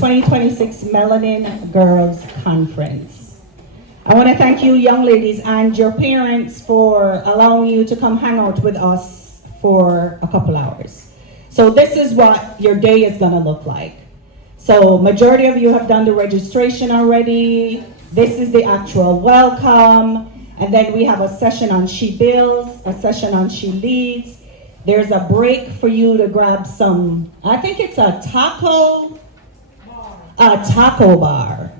2026 Melanin Girls Conference. I want to thank you young ladies and your parents for allowing you to come hang out with us for a couple hours. So this is what your day is going to look like. So majority of you have done the registration already. This is the actual welcome. And then we have a session on She Builds, a session on She Leads. There's a break for you to grab some, I think it's a taco bar.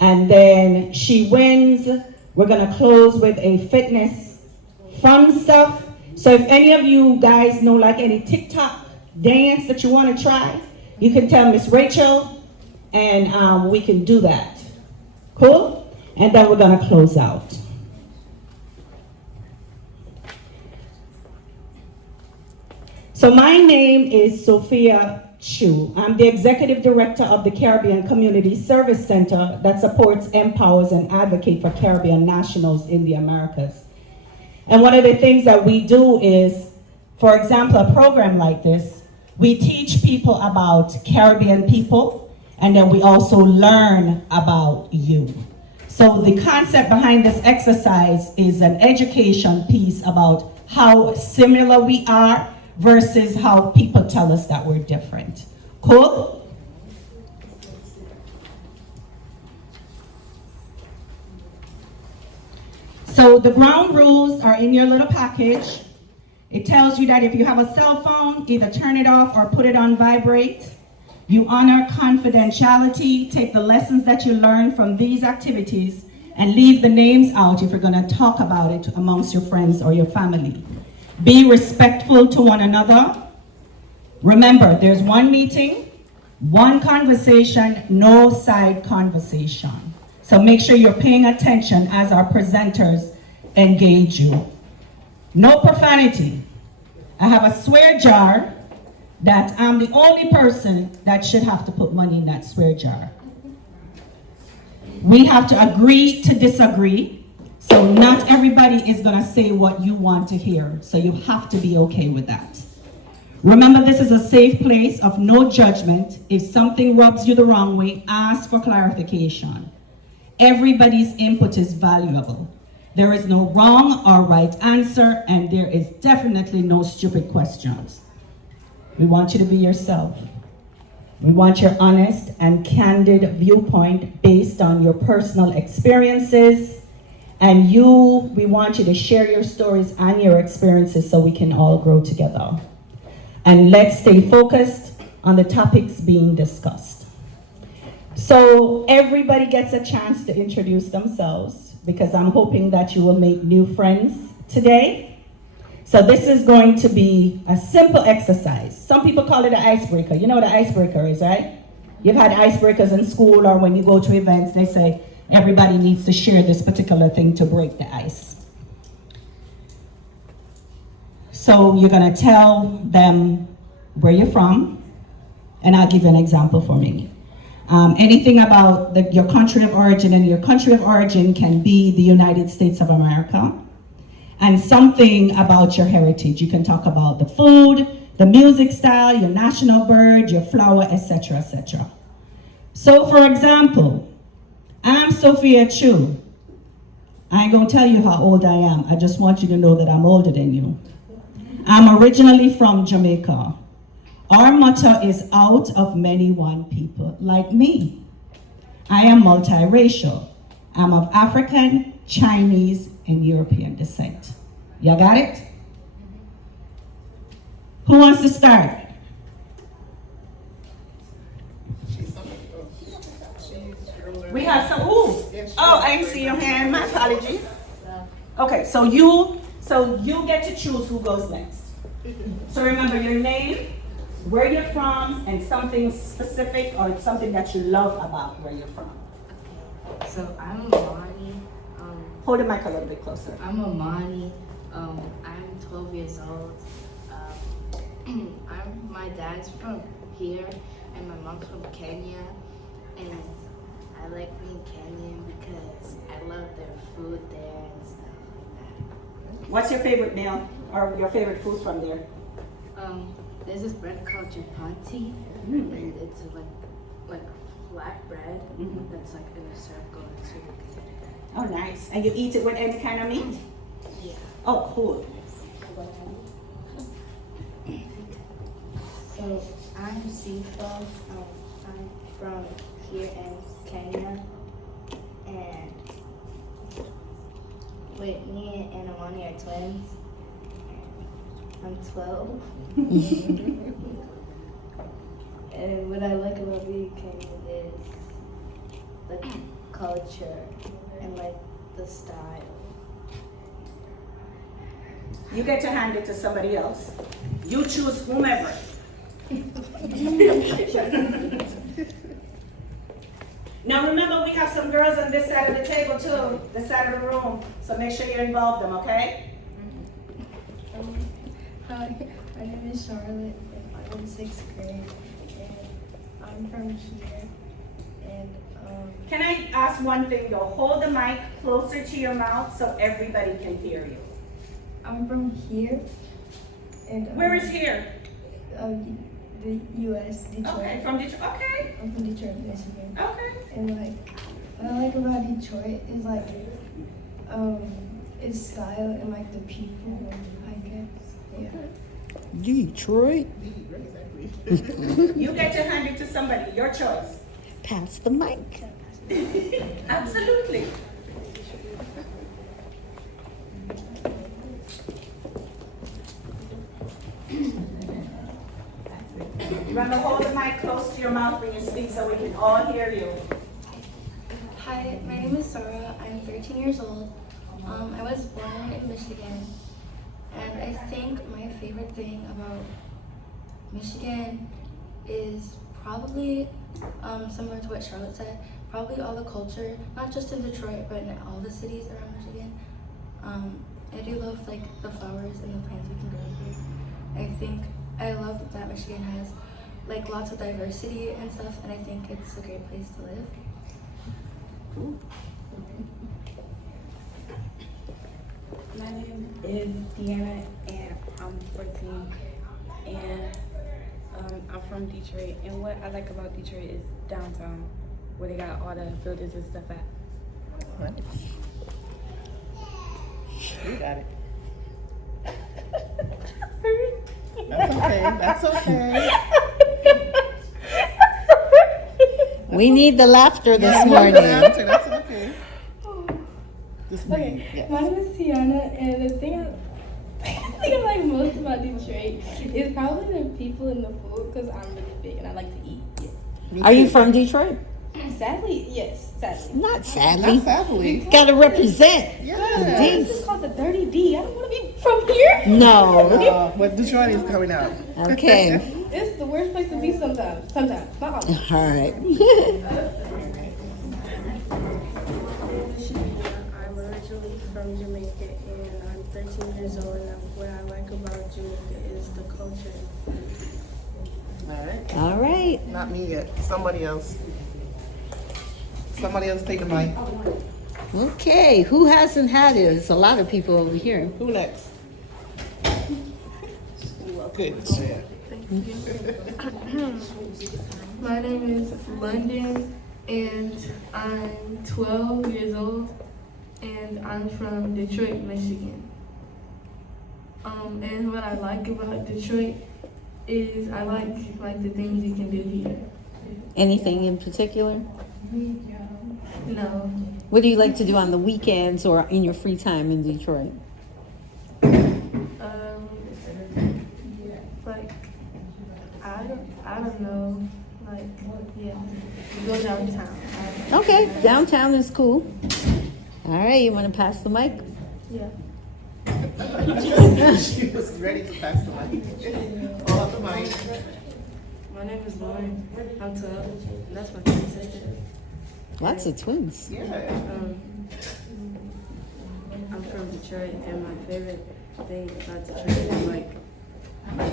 And then She Wins. We're gonna close with a fitness fun stuff. So if any of you guys know like any TikTok dance that you wanna try, you can tell Miss Rachel and we can do that. Cool? And then we're gonna close out. So my name is Sophia Chu. I'm the Executive Director of the Caribbean Community Service Center that supports, empowers, and advocates for Caribbean nationals in the Americas. And one of the things that we do is, for example, a program like this, we teach people about Caribbean people, and then we also learn about you. So the concept behind this exercise is an education piece about how similar we are versus how people tell us that we're different. Cool? So the ground rules are in your little package. It tells you that if you have a cell phone, either turn it off or put it on vibrate. You honor confidentiality, take the lessons that you learn from these activities and leave the names out if you're gonna talk about it amongst your friends or your family. Be respectful to one another. Remember, there's one meeting, one conversation, no side conversation. So make sure you're paying attention as our presenters engage you. No profanity. I have a swear jar that I'm the only person that should have to put money in that swear jar. We have to agree to disagree. So not everybody is gonna say what you want to hear. So you have to be okay with that. Remember, this is a safe place of no judgment. If something rubs you the wrong way, ask for clarification. Everybody's input is valuable. There is no wrong or right answer, and there is definitely no stupid questions. We want you to be yourself. We want your honest and candid viewpoint based on your personal experiences. And we want you to share your stories and your experiences so we can all grow together. And let's stay focused on the topics being discussed. So everybody gets a chance to introduce themselves because I'm hoping that you will make new friends today. So this is going to be a simple exercise. Some people call it an icebreaker. You know what an icebreaker is, right? You've had icebreakers in school or when you go to events, they say, everybody needs to share this particular thing to break the ice. So you're gonna tell them where you're from, and I'll give you an example for me. Anything about your country of origin, and your country of origin can be the United States of America, and something about your heritage. You can talk about the food, the music style, your national bird, your flower, etc., etc. So for example, I'm Sophia Chu. I ain't gonna tell you how old I am. I just want you to know that I'm older than you. I'm originally from Jamaica. Our motto is out of many one people, like me. I am multiracial. I'm of African, Chinese, and European descent. Y'all got it? Who wants to start? We have some, oh, I didn't see your hand, my apologies. Okay, so you get to choose who goes next. So remember your name, where you're from, and something specific or something that you love about where you're from. So I'm Amani. Hold the mic a little bit closer. I'm Amani. I'm 12 years old. My dad's from here, and my mom's from Kenya, and I like being Kenyan because I love their food there and stuff like that. What's your favorite meal or your favorite food from there? There's this bread called chapati, and it's like like flat bread that's like in a circle too. Oh, nice. And you eat it with any kind of meat? Yeah. Oh, cool. So I'm Sifa. I'm from here in Kenya, and wait, me and Amani are twins. I'm 12. And what I like about being Kenyan is the culture and like the style. You get to hand it to somebody else. You choose whomever. Now remember, we have some girls on this side of the table too, this side of the room. So make sure you involve them, okay? Hi, my name is Charlotte, and I'm in 6th grade, and I'm from here, and Can I ask one thing though? Hold the mic closer to your mouth so everybody can hear you. I'm from here, and Where is here? the U.S. Detroit. Okay, from Detroit. Okay, I'm from Detroit, Michigan, okay. and like what I like about Detroit is like its style and like the people, I guess. Yeah. Detroit. You get to hand it to somebody, your choice. Pass the mic. Absolutely. Remember, hold the mic close to your mouth when you speak so we can all hear you. Hi, my name is Sarah. I'm 13 years old. I was born in Michigan, and I think my favorite thing about Michigan is probably similar to what Charlotte said, probably all the culture, not just in Detroit, but in all the cities around Michigan. I do love like the flowers and the plants we can grow here. I think I love that Michigan has like lots of diversity and stuff, and I think it's a great place to live. My name is Deanna, and I'm 14, and I'm from Detroit. And what I like about Detroit is downtown, where they got all the buildings and stuff at. You got it. That's okay. That's okay. We need the laughter this morning. That's okay. Okay, Yes. my name is Tiana, and the thing I like most about Detroit is probably the people and the food, because I'm really big and I like to eat. Yeah. Are you from Detroit? Sadly, yes, sadly. Not sadly. Not sadly. Gotta represent. Yeah. This is called the Dirty D. I don't want to be from here. No. But Detroit is coming out. Okay. It's the worst place to be sometimes. Sometimes, not always. All right. I'm originally from Jamaica, and I'm 13 years old, and what I like about Jamaica is the culture. All right. All right. Not me yet. Somebody else. Somebody else take the mic. Okay. Who hasn't had it? There's a lot of people over here. Who next? Good. Yeah. My name is London, and I'm 12 years old, and I'm from Detroit, Michigan. And what I like about Detroit is I like the things you can do here. Anything in particular? No, What do you like to do on the weekends or in your free time in Detroit? like I don't know, like yeah, go downtown. Okay. Downtown is cool. All right. You want to pass the mic? Yeah. She was ready to pass the mic. Hold up the mic. My name is Lauren. I'm 12. And that's my twin sister. Lots of twins. Yeah. I'm from Detroit, and my favorite thing about Detroit is like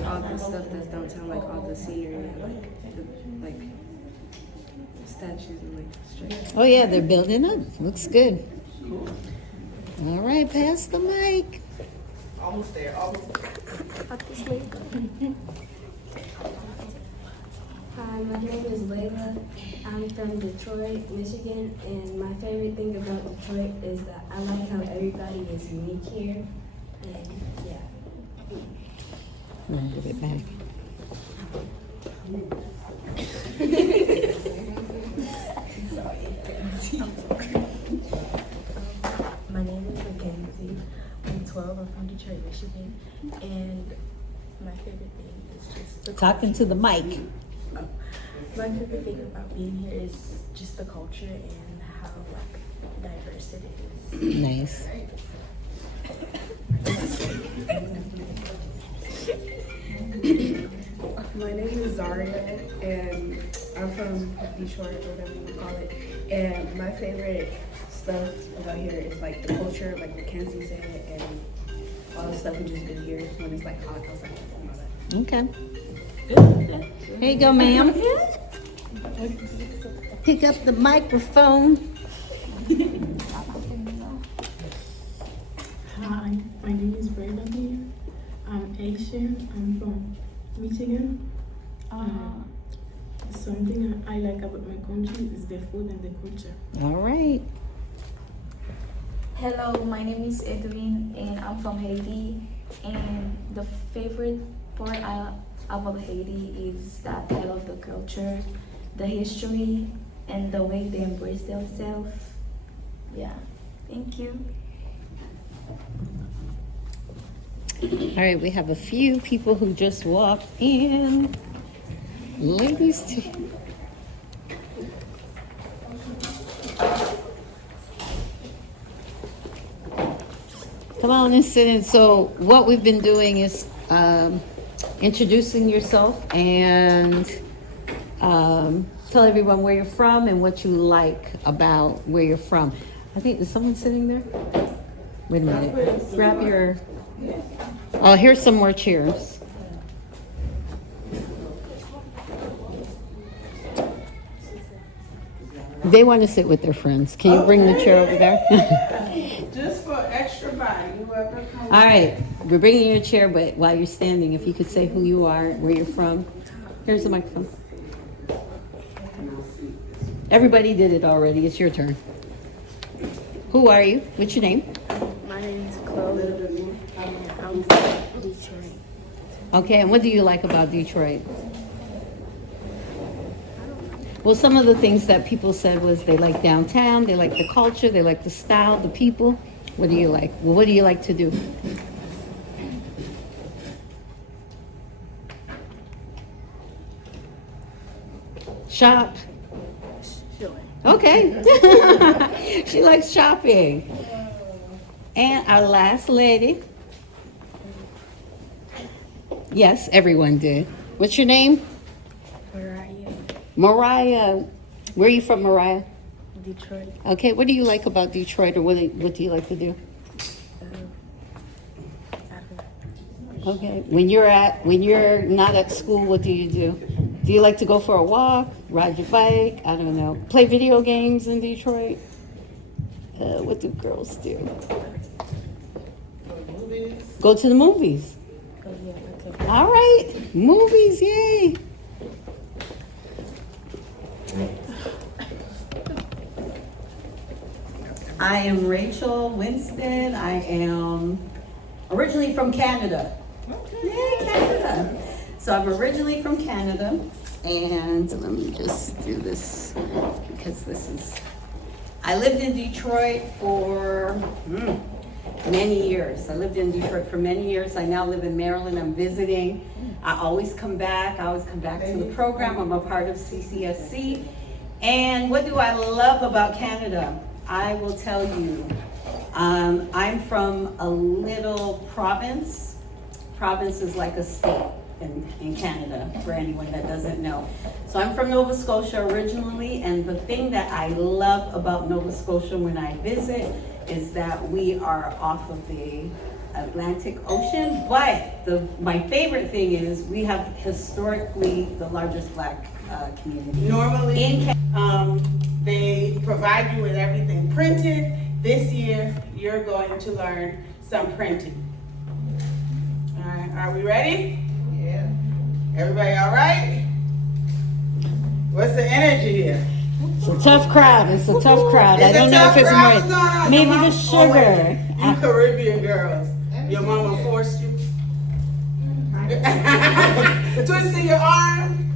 all the stuff that's downtown, like all the scenery, and like statues and like streets. Oh yeah, they're building up. Looks good. All right, pass the mic. Almost there. Almost there. Hi, Hi, my name is Layla. I'm from Detroit, Michigan, and my favorite thing about Detroit is that I like how everybody is unique here, and yeah. I'll give it back. My name is Mackenzie. I'm 12. I'm from Detroit, Michigan, and my favorite thing is just the Talking to the mic. My favorite thing about being here is just the culture and how like diverse it is. Nice. My name is Zaria, and I'm from Detroit, or whatever you call it. And my favorite stuff about here is like the culture, like Mackenzie said, and all the stuff we just do here when it's like hot outside and all that. Okay. Here you go, ma'am. Pick up the microphone. Hi, my name is Brenda. I'm Asian. I'm from Michigan. Something I like about my country is the food and the culture. All right. Hello, my name is Edwin and I'm from Haiti. And the favorite part about Haiti is that I love the culture, the history, and the way they embrace themselves. Yeah, thank you. All right, we have a few people who just walked in. Ladies too. Come on and sit in. So what we've been doing is introducing yourself and tell everyone where you're from and what you like about where you're from. I think, is someone sitting there? Wait a minute. Grab your... Oh, here's some more chairs. They want to sit with their friends. Can you bring the chair over there? Just for extra body, whoever comes. All right, we're bringing you a chair, but while you're standing, if you could say who you are, where you're from. Here's the microphone. Everybody did it already. It's your turn. Who are you? What's your name? My name is Chloe, and I'm from Detroit. Okay, and what do you like about Detroit? Well, some of the things that people said was they like downtown, they like the culture, they like the style, the people. What do you like? Well, what do you like to do? Shop. Okay. She likes shopping. And our last lady. Yes, everyone did. What's your name? Mariah, Mariah. Where are you from, Mariah? Detroit. Okay, what do you like about Detroit, or what do you like to do? Okay, when you're not at school, what do you do? Do you like to go for a walk, ride your bike? I don't know. Play video games in Detroit? What do girls do? Go to the movies. All right, movies, yay. I am Rachel Winston. I am originally from Canada. Yay, Canada. So I'm originally from Canada, and let me just do this because this is, I lived in Detroit for many years. I lived in Detroit for many years. I now live in Maryland. I'm visiting. I always come back. I always come back to the program. I'm a part of CCSC. And what do I love about Canada? I will tell you, I'm from a little province. Province is like a state in Canada, for anyone that doesn't know. So I'm from Nova Scotia originally, and the thing that I love about Nova Scotia when I visit is that we are off of the Atlantic Ocean, but my favorite thing is we have historically the largest Black community. Normally, they provide you with everything printed. This year, you're going to learn some printing. All right, are we ready? Yeah. Everybody all right? What's the energy here? It's a tough crowd. It's a tough crowd. I It's a don't know tough if it's crowd. What's going right. on? Maybe Your the mom- sugar. You Caribbean girls. Your mama forced you. Twisting your arm.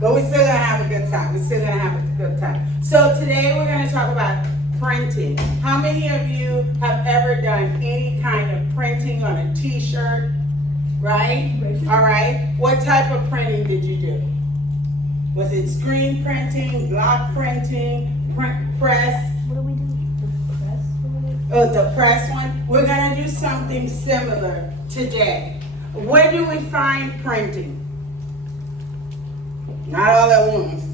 But we're still gonna have a good time. We're still gonna have a good time. So today we're gonna talk about printing. How many of you have ever done any kind of printing on a t-shirt? Right? All right. What type of printing did you do? Was it screen printing, block printing, press? What do we do? The press? Oh, the press one? We're gonna do something similar today. Where do we find printing? Not all at once.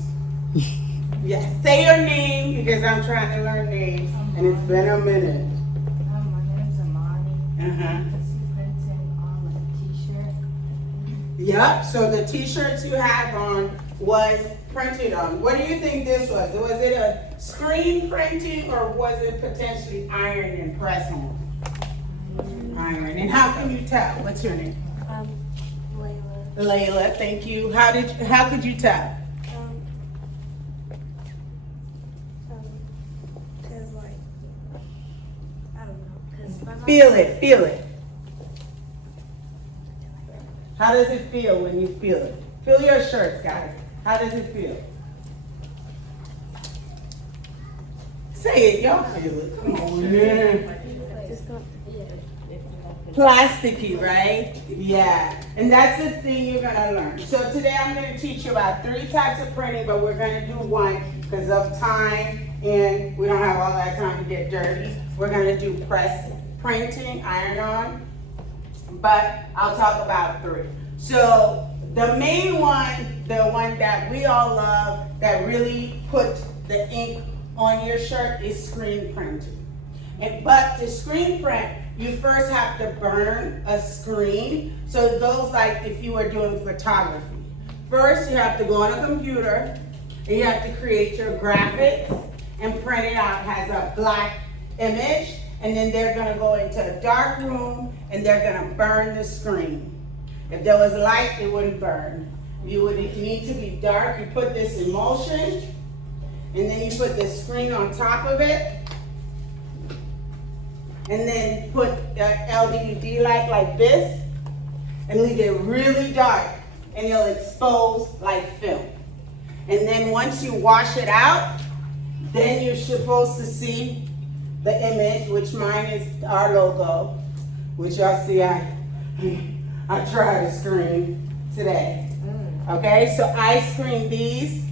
Yes, say your name because I'm trying to learn names and it's been a minute. My name's Amani. Uh-huh. I see printing on a t-shirt. Yep, so the t-shirts you had on was printed on. What do you think this was? Was it a screen printing or was it potentially iron and press on? Iron. And how can you tell? What's your name? Layla. Layla, thank you. How could you tell? Cause like, I don't know. Cause my mom. Feel it. How does it feel when you feel it? Feel your shirts, guys. How does it feel? Say it, y'all feel it. Come on, man. Plasticky, right? Yeah. And that's the thing you're gonna learn. So today I'm gonna teach you about 3 types of printing, but we're gonna do one because of time and we don't have all that time to get dirty. We're gonna do press printing, iron on, but I'll talk about 3. So the main one, the one that we all love, that really put the ink on your shirt is screen printing. But to screen print, you first have to burn a screen. So it goes like if you were doing photography. First, you have to go on a computer and you have to create your graphics and print it out. It has a black image, and then they're gonna go into a dark room and they're gonna burn the screen. If there was light, it wouldn't burn. You would need to be dark. You put this in motion, and then you put the screen on top of it, and then put an LED light like this, and leave it really dark, and it'll expose like film. And then once you wash it out, then you're supposed to see the image, which mine is our logo, which y'all see I tried to screen today. Okay, so I screened these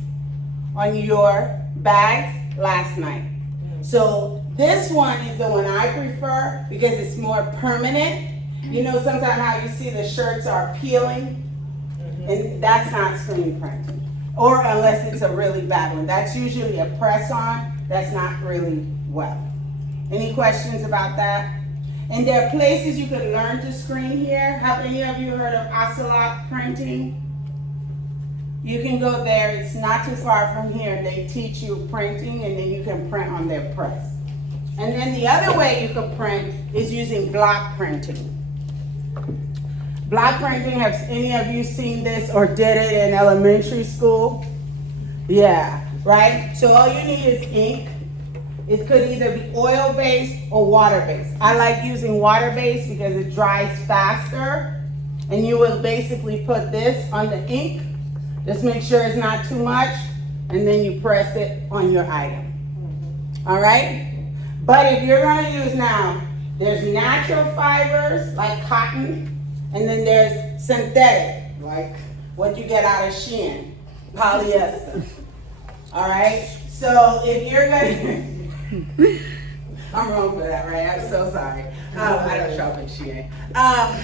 on your bags last night. So this one is the one I prefer because it's more permanent. You know sometimes how you see the shirts are peeling, and that's not screen printing. Or unless it's a really bad one. That's usually a press on, that's not really well. Any questions about that? And there are places you can learn to screen here. Have any of you heard of ocelot printing? You can go there, it's not too far from here. They teach you printing and then you can print on their press. And then the other way you can print is using block printing. Block printing, have any of you seen this or did it in elementary school? Yeah, right? So all you need is ink. It could either be oil-based or water-based. I like using water-based because it dries faster. And you will basically put this on the ink. Just make sure it's not too much. And then you press it on your item. All right? But if you're going to use now, there's natural fibers like cotton. And then there's synthetic, like what you get out of Shein, polyester. All right? So if you're going to... I'm wrong for that, right? I'm so sorry. I don't shop at Shein.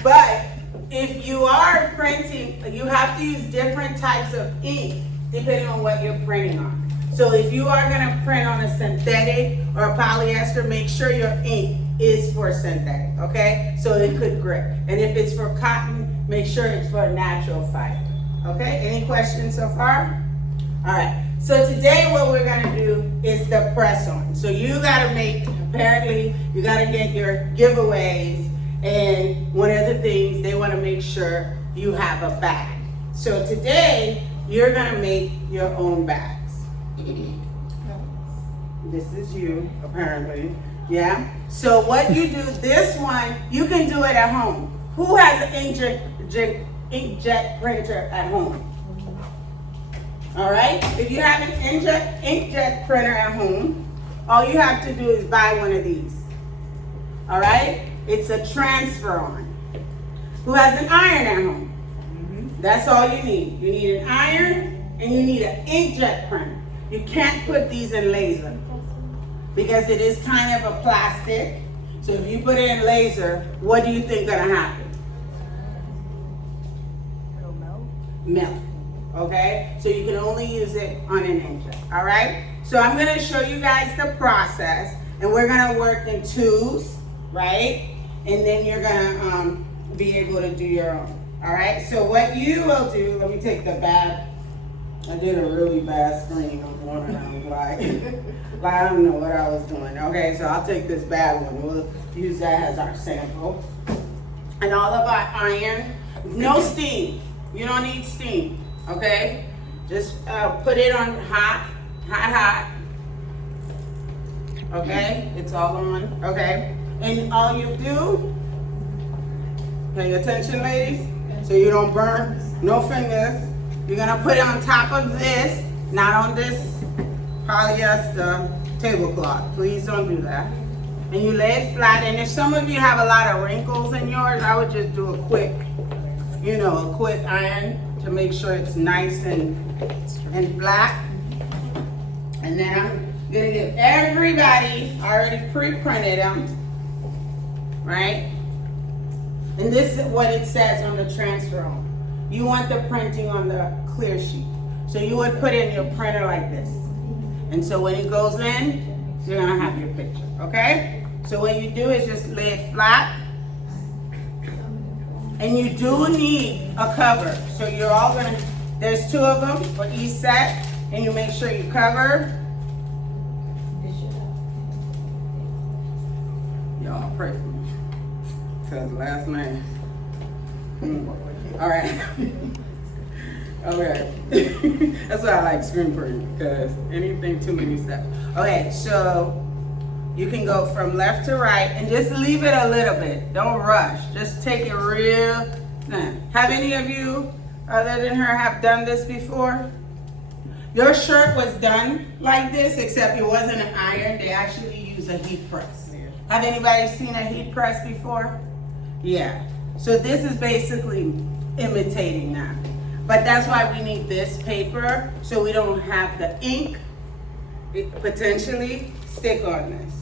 But if you are printing, you have to use different types of ink depending on what you're printing on. So if you are going to print on a synthetic or a polyester, make sure your ink is for synthetic, okay? So it could grip. And if it's for cotton, make sure it's for natural fiber, okay? Any questions so far? All right. So today what we're gonna do is the press on. So you gotta make, apparently, you gotta get your giveaways, and one of the things they wanna make sure you have a bag. So today, you're gonna make your own bags. This is you, apparently. Yeah? So what you do, this one, you can do it at home. Who has an inkjet printer at home? All right? If you have an inkjet printer at home, all you have to do is buy one of these. All right? It's a transfer on. Who has an iron at home? That's all you need. You need an iron and you need an inkjet printer. You can't put these in laser because it is kind of a plastic. So if you put it in laser, what do you think gonna happen? It'll melt. Melt. Okay? So you can only use it on an inkjet. All right? So I'm gonna show you guys the process, and we're gonna work in twos, right? And then you're gonna be able to do your own. All right? So what you will do, let me take the bad. I did a really bad screen on one of them, like I don't know what I was doing. Okay, so I'll take this bad one. We'll use that as our sample. And all of our iron, no steam. You don't need steam, okay? Just put it on hot. Okay, it's all on, okay? And all you do, pay attention ladies, so you don't burn, no fingers. You're gonna put it on top of this, not on this polyester tablecloth. Please don't do that. And you lay it flat, and if some of you have a lot of wrinkles in yours, I would just do a quick iron to make sure it's nice and flat. And then I'm gonna give everybody, I already pre-printed them, right? And this is what it says on the transfer on. You want the printing on the clear sheet. So you would put in your printer like this. And so when it goes in, you're gonna have your picture, okay? So what you do is just lay it flat. And you do need a cover. So you're all gonna, there's 2 of them for each set, and you make sure you cover. Y'all pray for me, because last night, all right. Okay. That's why I like screen printing, because anything too many steps. Okay, so you can go from left to right and just leave it a little bit. Don't rush. Just take it real. Nah. Have any of you, other than her, have done this before? Your shirt was done like this, except it wasn't an iron. They actually use a heat press. Have anybody seen a heat press before? Yeah. So this is basically imitating that. But that's why we need this paper, so we don't have the ink potentially stick on this.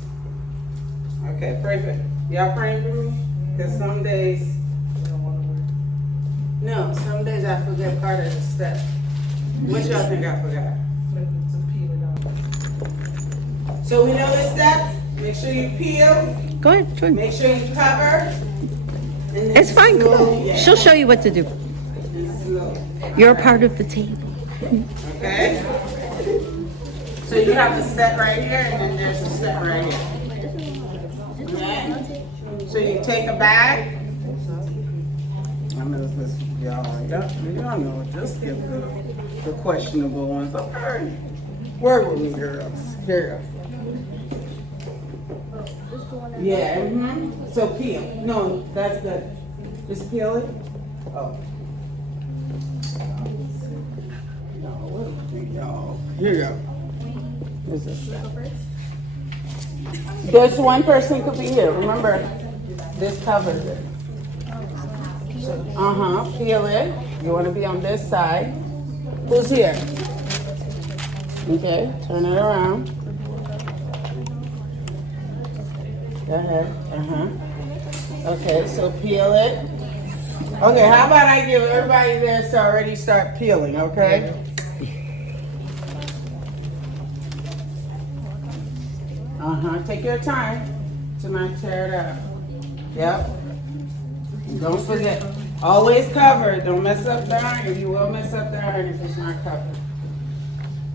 Okay, perfect. Y'all praying for me? Because some days, some days I forget part of the step. What y'all think I forgot? So we know the steps. Make sure you peel. Go ahead. Make sure you cover. It's fine. She'll show you what to do. You're a part of the table. Okay? So you have the set right here, and then there's a set right here. Okay? So you take a bag. I know this, y'all know, just give the questionable ones. Okay. Work with me, girls. Here. Yeah, So peel. No, that's good. Just peel it. Oh. No, what do you think, y'all? Here you go. What's this? There's one person could be here. Remember, this covers it. Peel it. You want to be on this side. Who's here? Okay, turn it around. Go ahead. Okay, so peel it. Okay, how about I give everybody this to already start peeling, okay? Take your time to not tear it up. Yep. And don't forget, always cover it. Don't mess up the iron. You will mess up the iron if it's not covered.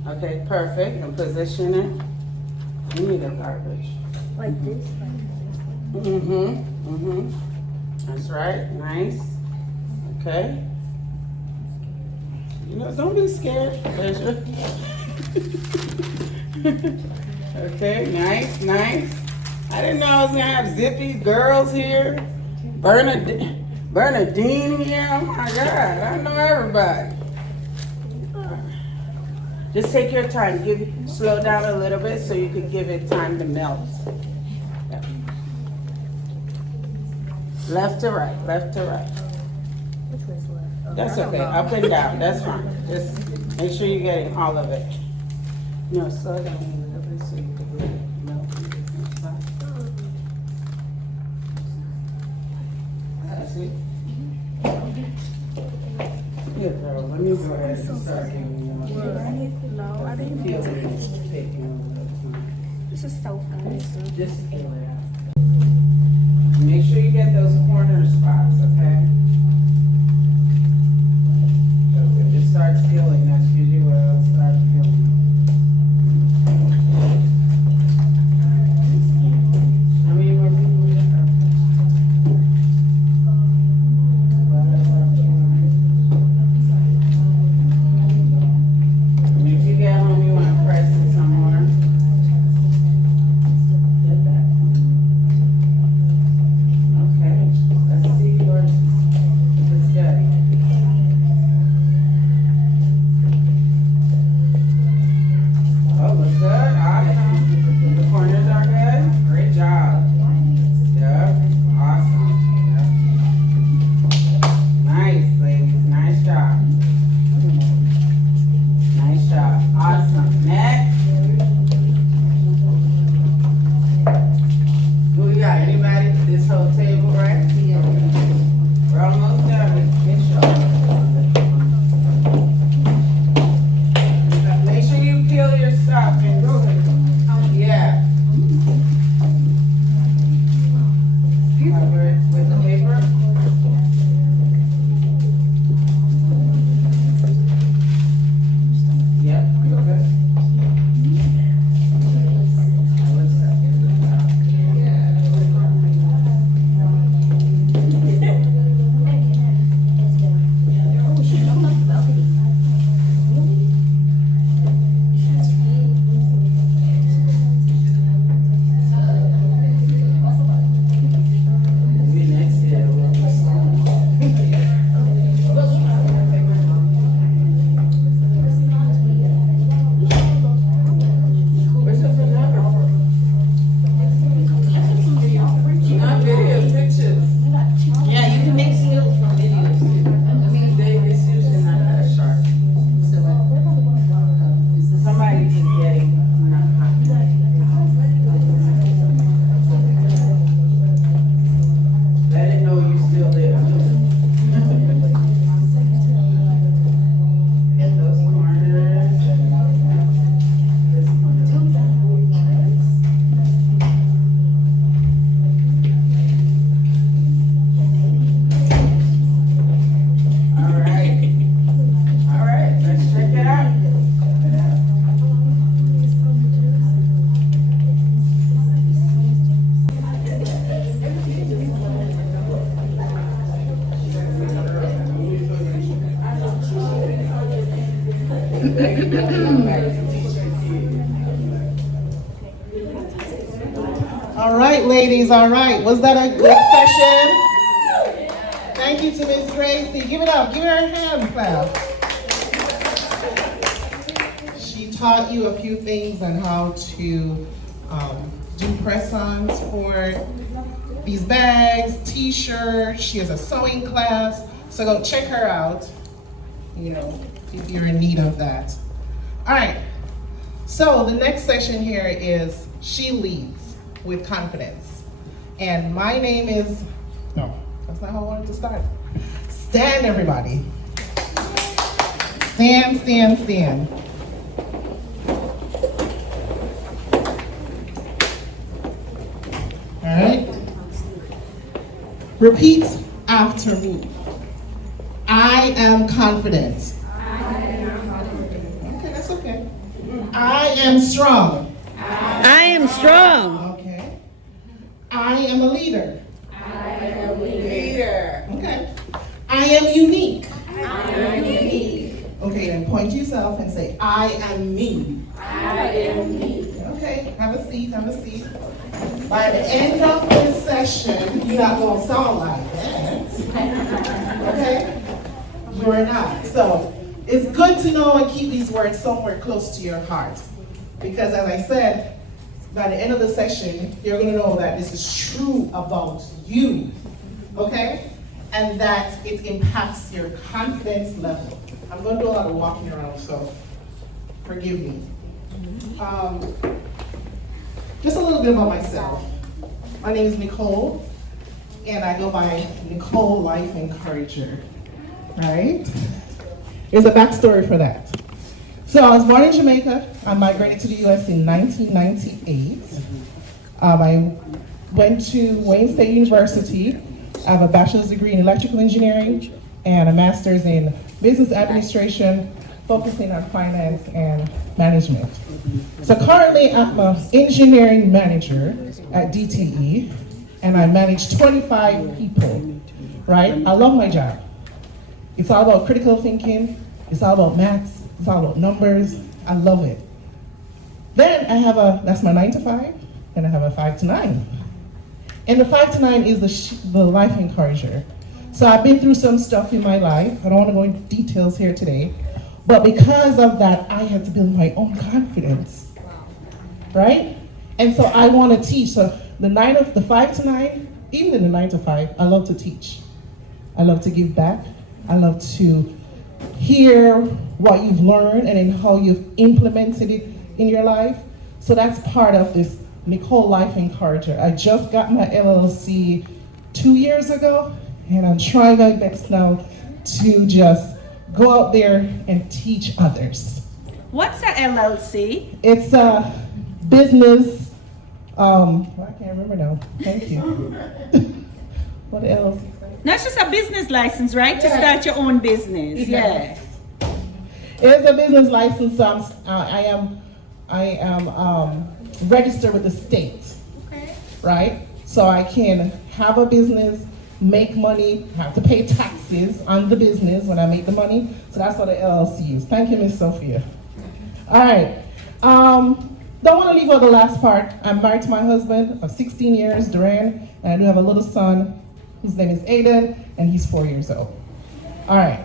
Okay, perfect. And position it. You need a garbage. Like this? That's right. Nice. Okay. You know, don't be scared. Okay, nice, nice. I didn't know I was gonna have zippy girls here. Bernadine here. Oh my God, I know everybody. Just take your time. Slow down a little bit so you can give it time to melt. Yep. Left to right, left to right. Which one's left? That's okay, up and down, that's fine. Just make sure you're getting all of it. No, slow down a little bit so you can really melt in different spots. That's it. Here, girl, let me go ahead and start giving you one. No, I didn't Feel it taking a little time. This is so fun. Just feel it out. Make sure you get those corner spots, okay? Because if it starts peeling, that's usually where it'll start peeling. How many more people we have? And if you get home, you want to press it some more. Get that. Okay, let's see yours. It's good. Oh, looks good. Awesome. The corners are good. Great job. Yep. Awesome. Yep. Nice, ladies. Nice job. Nice job. Awesome. Next. Who we got? Anybody? This whole table, right? Yeah. We're almost done with this show. Make sure you peel your stuff and yeah. Cover it with the paper. Yep, good. Not videos, pictures. Yeah, you can make stills from videos. It's usually not that sharp. Somebody's just getting not hot. Let it know you're still there. Get those corners. This corner. All right, let's check it out. All right, ladies, all right. Was that a good session? Thank you to Ms. Gracie. Give it up. Give her a hand clap. She taught you a few things on how to do press-ons for these bags, t-shirts. She has a sewing class. So go check her out, you know, if you're in need of that. All right. So the next session here is She Leads with Confidence. And my name is, no, that's not how I wanted to start. Stand, everybody. Stand, stand, stand. All right. Repeat after me. I am confident. Okay, that's okay. I am strong. I am strong. Okay. I am a leader. I am a leader. Okay. I am unique. I am unique. Okay, then point to yourself and say, I am me. I am me. Okay, have a seat, have a seat. By the end of this session, you're not going to sound like that. Okay? You're not. So it's good to know and keep these words somewhere close to your heart. Because as I said, by the end of the session, you're going to know that this is true about you. Okay? And that it impacts your confidence level. I'm going to do a lot of walking around, so forgive me. Just a little bit about myself. My name is Nicole, and I go by Nicole Life Encourager, right? There's a backstory for that. So I was born in Jamaica. I migrated to the US in 1998. I went to Wayne State University. I have a bachelor's degree in electrical engineering and a master's in business administration, focusing on finance and management. So currently I'm an engineering manager at DTE, and I manage 25 people, right? I love my job. It's all about critical thinking, it's all about maths, it's all about numbers. I love it. Then I have that's my 9 to 5, and I have a 5 to 9. And the 5 to 9 is the life encourager. So I've been through some stuff in my life. I don't want to go into details here today, but because of that, I had to build my own confidence, right? And so I want to teach. So the 5 to 9, even in the 9 to 5, I love to teach. I love to give back. I love to hear what you've learned and then how you've implemented it in your life. So that's part of this Nicole Life Encourager. I just got my LLC 2 years ago, and I'm trying my best now to just go out there and teach others. What's a LLC? It's a business, I can't remember now. Thank you. What else? That's just a business license, right? To start your own business. Yeah. It's a business license. I am registered with the state. Okay. Right? So I can have a business, make money, have to pay taxes on the business when I make the money. So that's what the LLC is. Thank you, Miss Sophia. All right. Don't want to leave out the last part. I'm married to my husband of 16 years, Duran, and I do have a little son. His name is Aiden, and he's 4 years old. All right.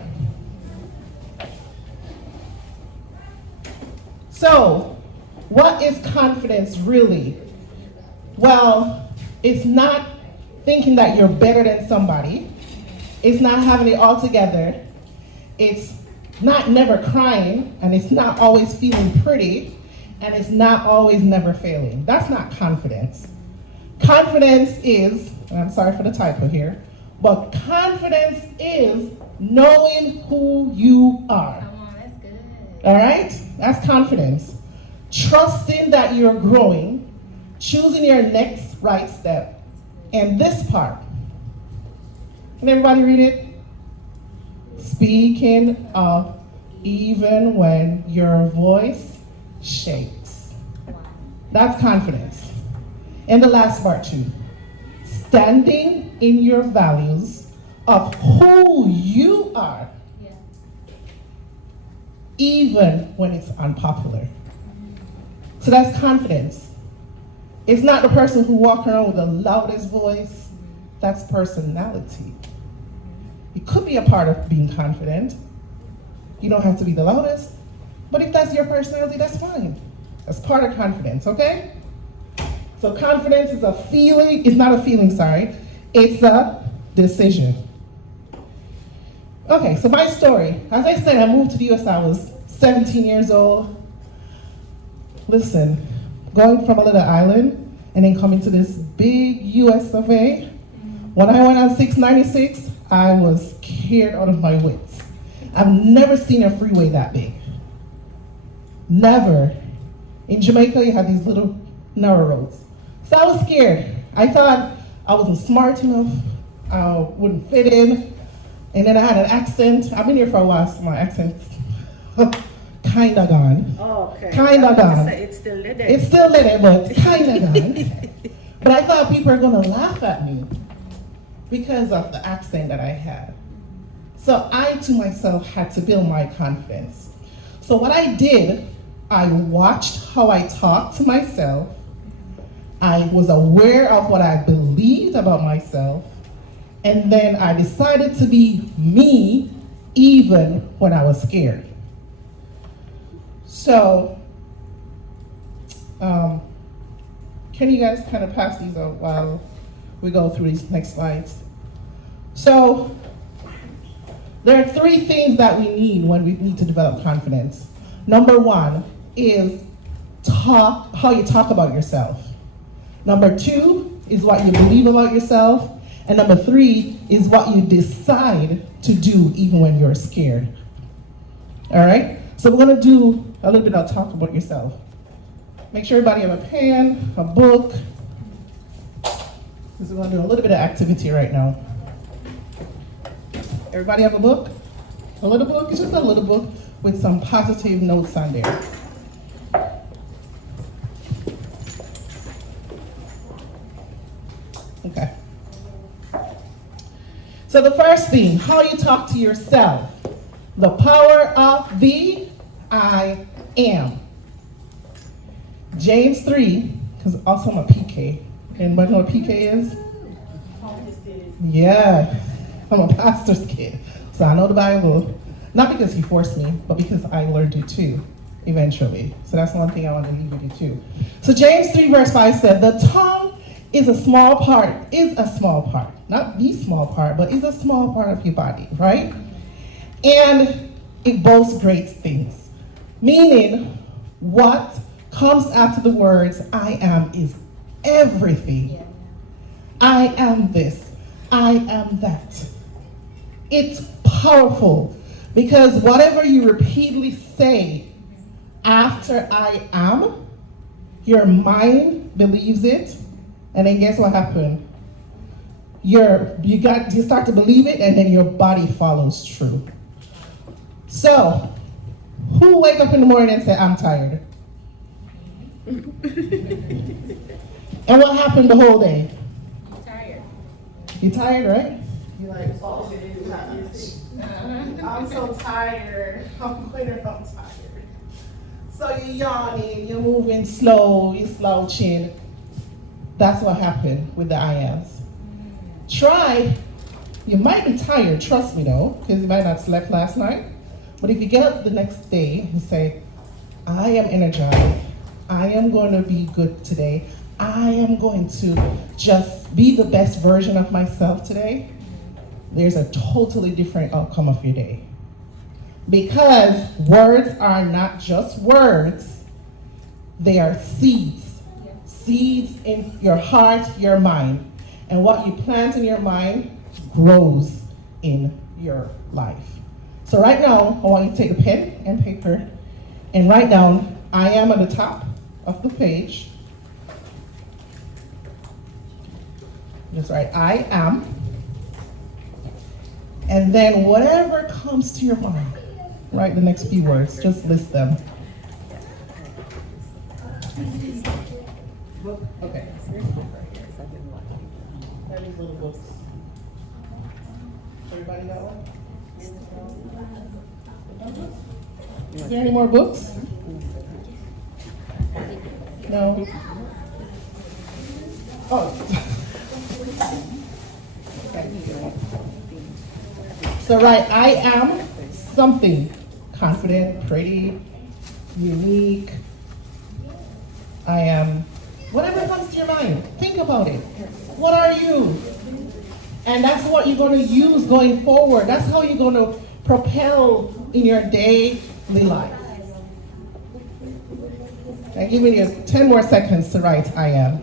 So, what is confidence really? Well, it's not thinking that you're better than somebody. It's not having it all together. It's not never crying, and it's not always feeling pretty, and it's not always never failing. That's not confidence. Confidence is, and I'm sorry for the typo here, but confidence is knowing who you are. Come on, that's good. All right? That's confidence. Trusting that you're growing, choosing your next right step. And this part, can everybody read it? Speaking of even when your voice shakes. That's confidence. And the last part too. Standing in your values of who you are, even when it's unpopular. So that's confidence. It's not the person who walks around with the loudest voice. That's personality. It could be a part of being confident. You don't have to be the loudest, but if that's your personality, that's fine. That's part of confidence, okay? So confidence is a feeling, it's not a feeling, sorry. It's a decision. Okay, so my story. As I said, I moved to the US, I was 17 years old. Listen, going from a little island and then coming to this big US of A. When I went on 696, I was scared out of my wits. I've never seen a freeway that big. Never. In Jamaica, you have these little narrow roads. So I was scared. I thought I wasn't smart enough, I wouldn't fit in, and then I had an accent. I've been here for a while, so my accent's kinda gone. Oh, okay. Kinda gone. It's still there. It's still there, but kinda gone. But I thought people were gonna laugh at me because of the accent that I had. So I to myself had to build my confidence. So what I did, I watched how I talked to myself. I was aware of what I believed about myself. And then I decided to be me even when I was scared. So, can you guys kind of pass these out while we go through these next slides? So, there are 3 things that we need when we need to develop confidence. Number 1 is how you talk about yourself. Number 2 is what you believe about yourself. And number 3 is what you decide to do even when you're scared. All right? So we're gonna do a little bit of talk about yourself. Make sure everybody have a pen, a book. Because we're gonna do a little bit of activity right now. Everybody have a book? A little book? It's just a little book with some positive notes on there. Okay. So the first thing, how you talk to yourself. The power of the I am. James 3, because also I'm a PK. Anybody know what PK is? Yeah, I'm a pastor's kid. So I know the Bible, not because he forced me, but because I learned it too, eventually. So that's one thing I want to leave with you too. So James 3 verse 5 said, the tongue is a small part, not the small part, but is a small part of your body, right? And it boasts great things. Meaning, what comes after the words, I am, is everything. Yeah. I am this, I am that. It's powerful because whatever you repeatedly say after I am, your mind believes it, and then guess what happened? You start to believe it, and then your body follows through. So, who wake up in the morning and say, I'm tired? And what happened the whole day? I'm tired. You tired, right? You're like, oh, I'm so tired. I'm tired. So you're yawning, you're moving slow, you're slouching. That's what happened with the I ams. Try, you might be tired, trust me though, because you might not slept last night. But if you get up the next day and say, I am energized, I am going to be good today, I am going to just be the best version of myself today, there's a totally different outcome of your day. Because words are not just words, they are seeds. Seeds in your heart, your mind. And what you plant in your mind grows in your life. So right now, I want you to take a pen and paper and write down, I am at the top of the page. Just write, I am. And then whatever comes to your mind, write the next few words, just list them. Okay. These little books. Everybody got one? Is there any more books? No. Oh. Okay. So write, I am something. Confident, pretty, unique. I am, whatever comes to your mind, think about it. What are you? And that's what you're going to use going forward. That's how you're going to propel in your daily life. I'm giving you 10 more seconds to write, I am.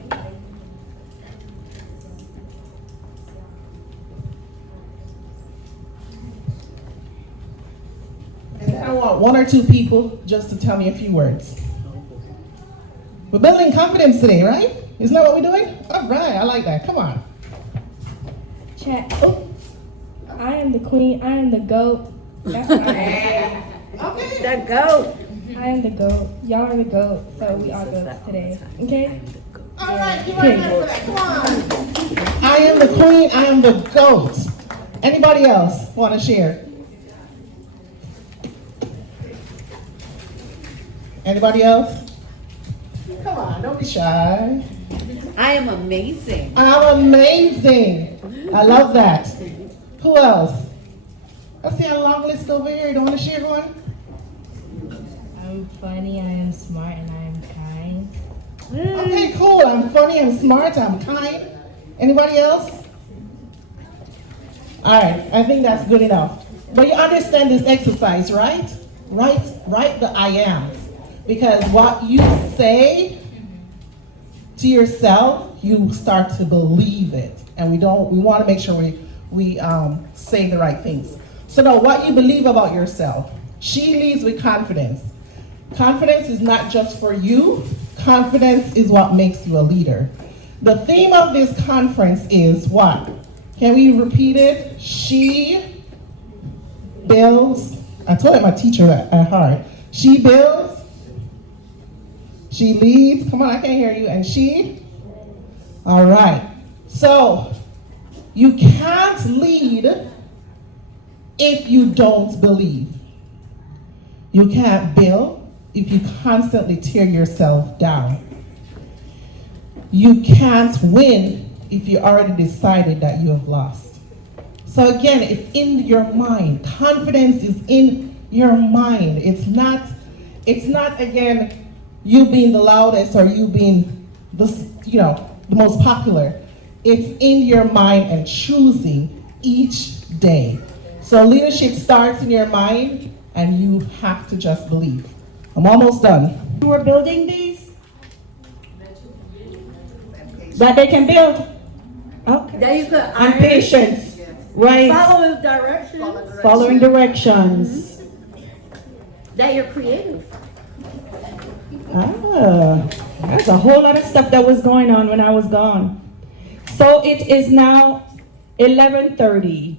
And then I want 1 or 2 people just to tell me a few words. We're building confidence today, right? Isn't that what we're doing? All right, I like that. Come on. Chat. Oh, I am the queen. I am the goat. That's what I am. Okay. The goat. I am the goat. Y'all are the goat. So we all goats today. Okay? All right, you ready for that? Come on. I am the queen. I am the goat. Anybody else want to share? Anybody else? Come on, don't be shy. I am amazing. I'm amazing. I love that. Who else? I see a long list over here. You don't want to share one? I'm funny, I am smart, and I am kind. Okay, cool. I'm funny, I'm smart, I'm kind. Anybody else? All right, I think that's good enough. But you understand this exercise, right? Write the I ams. Because what you say to yourself, you start to believe it. And we want to make sure we say the right things. So now, what you believe about yourself. She leads with confidence. Confidence is not just for you. Confidence is what makes you a leader. The theme of this conference is what? Can we repeat it? She builds, I told him my teacher at heart. She builds, she leads, come on, I can't hear you, and she? All right. So, you can't lead if you don't believe. You can't build if you constantly tear yourself down. You can't win if you already decided that you have lost. So again, it's in your mind. Confidence is in your mind. It's not again, you being the loudest or you being the most popular. It's in your mind and choosing each day. So leadership starts in your mind and you have to just believe. I'm almost done. You were building these? That they can build? Okay. There you go. And patience. Right. Follow directions. Following directions. That you're creative. There's a whole lot of stuff that was going on when I was gone. So it is now 11:30.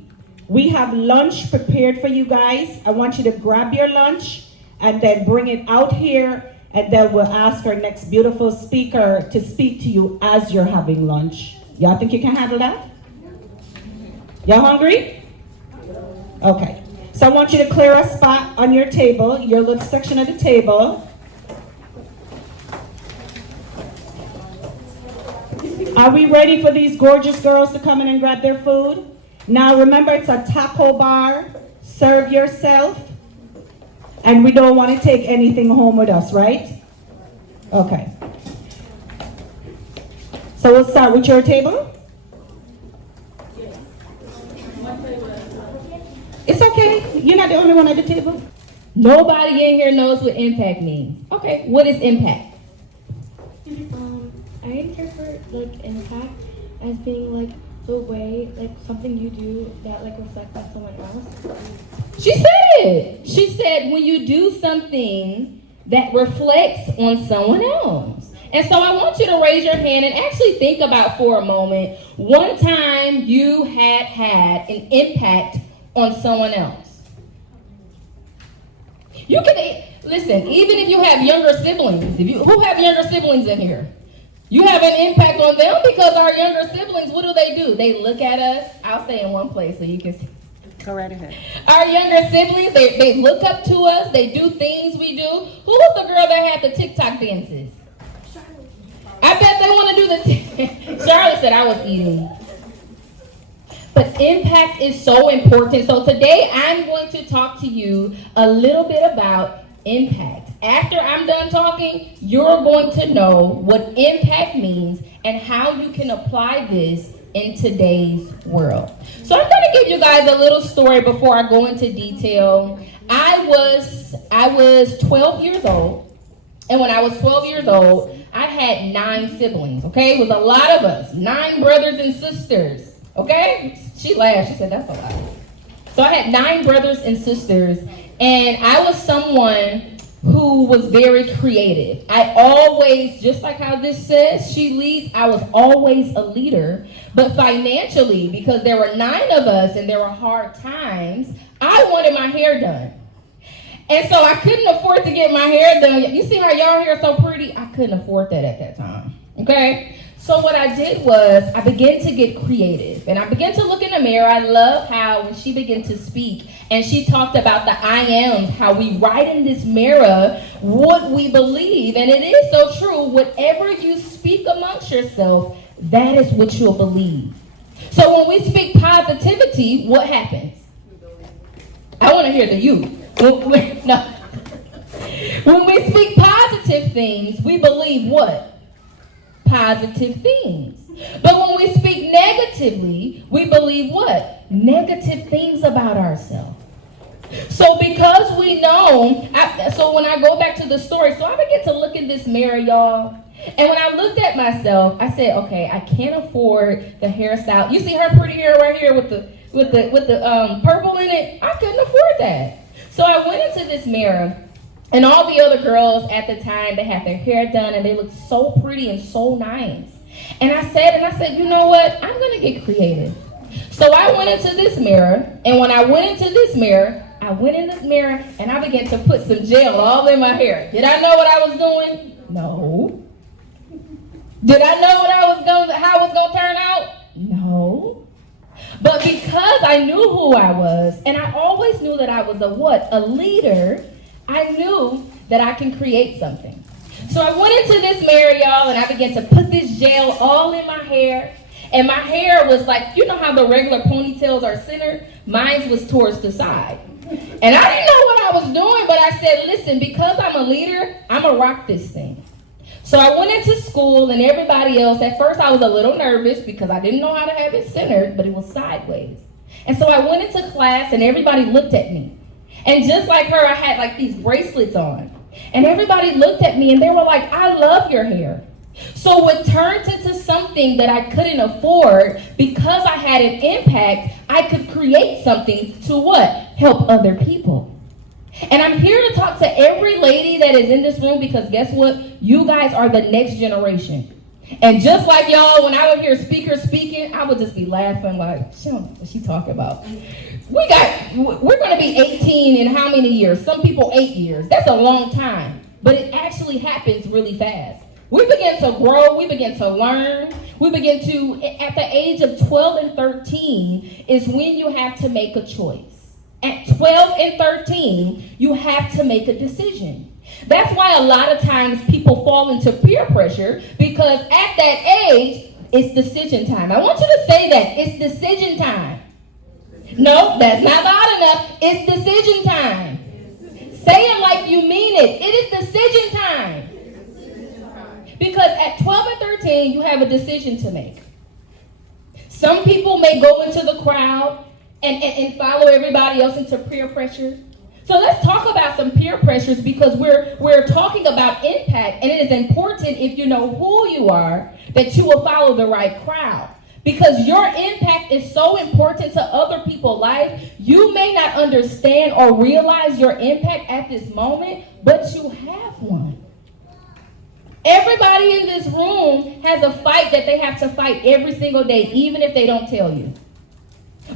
We have lunch prepared for you guys. I want you to grab your lunch and then bring it out here, and then we'll ask our next beautiful speaker to speak to you as you're having lunch. Y'all think you can handle that? Y'all hungry? Okay. So I want you to clear a spot on your table, your little section of the table. Are we ready for these gorgeous girls to come in and grab their food? Now remember, it's a taco bar. Serve yourself. And we don't want to take anything home with us, right? Okay. So we'll start with your table. It's okay. You're not the only one at the table. Nobody in here knows what impact means. Okay, what is impact? I interpret like impact as being like the way, like something you do that like reflects on someone else. She said it. She said when you do something that reflects on someone else. And so I want you to raise your hand and actually think about for a moment one time you had an impact on someone else. You can listen, even if you have younger siblings, who have younger siblings in here? You have an impact on them because our younger siblings, what do? They look at us. I'll stay in one place so you can see. Go right ahead. Our younger siblings, they look up to us. They do things we do. Who was the girl that had the TikTok dances? I bet they want to do the Charlotte said I was eating. But impact is so important. So today I'm going to talk to you a little bit about impact. After I'm done talking, you're going to know what impact means and how you can apply this in today's world. So I'm going to give you guys a little story before I go into detail. I was 12 years old, and when I was 12 years old, I had 9 siblings, okay? It was a lot of us, 9 brothers and sisters, okay? She laughed, she said, that's a lot. So I had 9 brothers and sisters, and I was someone who was very creative. I always, just like how this says, she leads, I was always a leader. But financially, because there were 9 of us and there were hard times, I wanted my hair done. And so I couldn't afford to get my hair done. You see how y'all hair is so pretty? I couldn't afford that at that time, okay? So what I did was I began to get creative and I began to look in the mirror. I love how when she began to speak, And she talked about the I ams, how we write in this mirror what we believe. And it is so true. Whatever you speak amongst yourself, that is what you'll believe. So when we speak positivity, what happens? I want to hear the youth. No. When we speak positive things, we believe what? Positive things. But when we speak negatively, we believe what? Negative things about ourselves. So because we know, so when I go back to the story, so I began to look in this mirror, y'all. And when I looked at myself, I said, okay, I can't afford the hairstyle. You see her pretty hair right here with the purple in it? I couldn't afford that. So I went into this mirror, and all the other girls at the time, they had their hair done, and they looked so pretty and so nice. And I said, you know what? I'm going to get creative. So I went into this mirror, and when I went into this mirror, and I began to put some gel all in my hair. Did I know what I was doing? No. Did I know how it was going to turn out? No. But because I knew who I was, and I always knew that I was a leader, I knew that I can create something. So I went into this mirror, y'all, and I began to put this gel all in my hair. And my hair was like, you know how the regular ponytails are centered? Mine was towards the side. And I didn't know what I was doing, but I said, listen, because I'm a leader, I'm going to rock this thing. So I went into school, and everybody else, at first I was a little nervous because I didn't know how to have it centered, but it was sideways. And so I went into class, and everybody looked at me. And just like her, I had like these bracelets on. And everybody looked at me, and they were like, I love your hair. So it turned into something that I couldn't afford. Because I had an impact, I could create something to what? Help other people. And I'm here to talk to every lady that is in this room, because guess what? You guys are the next generation. And just like y'all, when I would hear speakers speaking, I would just be laughing like, she don't know what she talking about. We're going to be 18 in how many years? Some people 8 years. That's a long time. But it actually happens really fast. We begin to grow. We begin to learn. We begin to, at the age of 12 and 13 is when you have to make a choice. At 12 and 13, you have to make a decision. That's why a lot of times people fall into peer pressure, because at that age, it's decision time. I want you to say that. It's decision time. No, that's not loud enough. It's decision time. Say it like you mean it. It is decision time. Because at 12 and 13, you have a decision to make. Some people may go into the crowd and follow everybody else into peer pressure. So let's talk about some peer pressures, because we're talking about impact, and it is important, if you know who you are, that you will follow the right crowd. Because your impact is so important to other people's life. You may not understand or realize your impact at this moment, but you have one. Everybody in this room has a fight that they have to fight every single day, even if they don't tell you.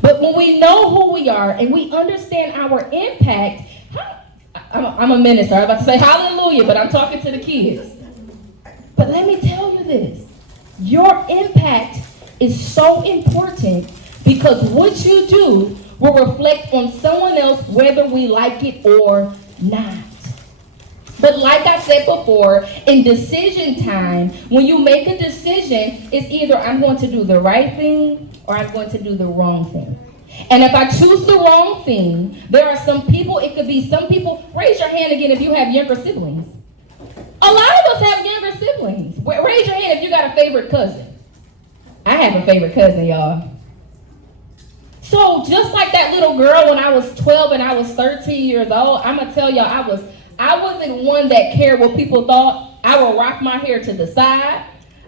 But when we know who we are and we understand our impact, I'm a minister. I'm about to say hallelujah, but I'm talking to the kids. But let me tell you this. Your impact is so important, because what you do will reflect on someone else, whether we like it or not. But like I said before, in decision time, when you make a decision, it's either I'm going to do the right thing or I'm going to do the wrong thing. And if I choose the wrong thing, there are some people, it could be some people, raise your hand again if you have younger siblings. A lot of us have younger siblings. Raise your hand if you got a favorite cousin. I have a favorite cousin, y'all. So just like that little girl when I was 12 and I was 13 years old, I'm going to tell y'all, I wasn't one that cared what people thought. I would rock my hair to the side.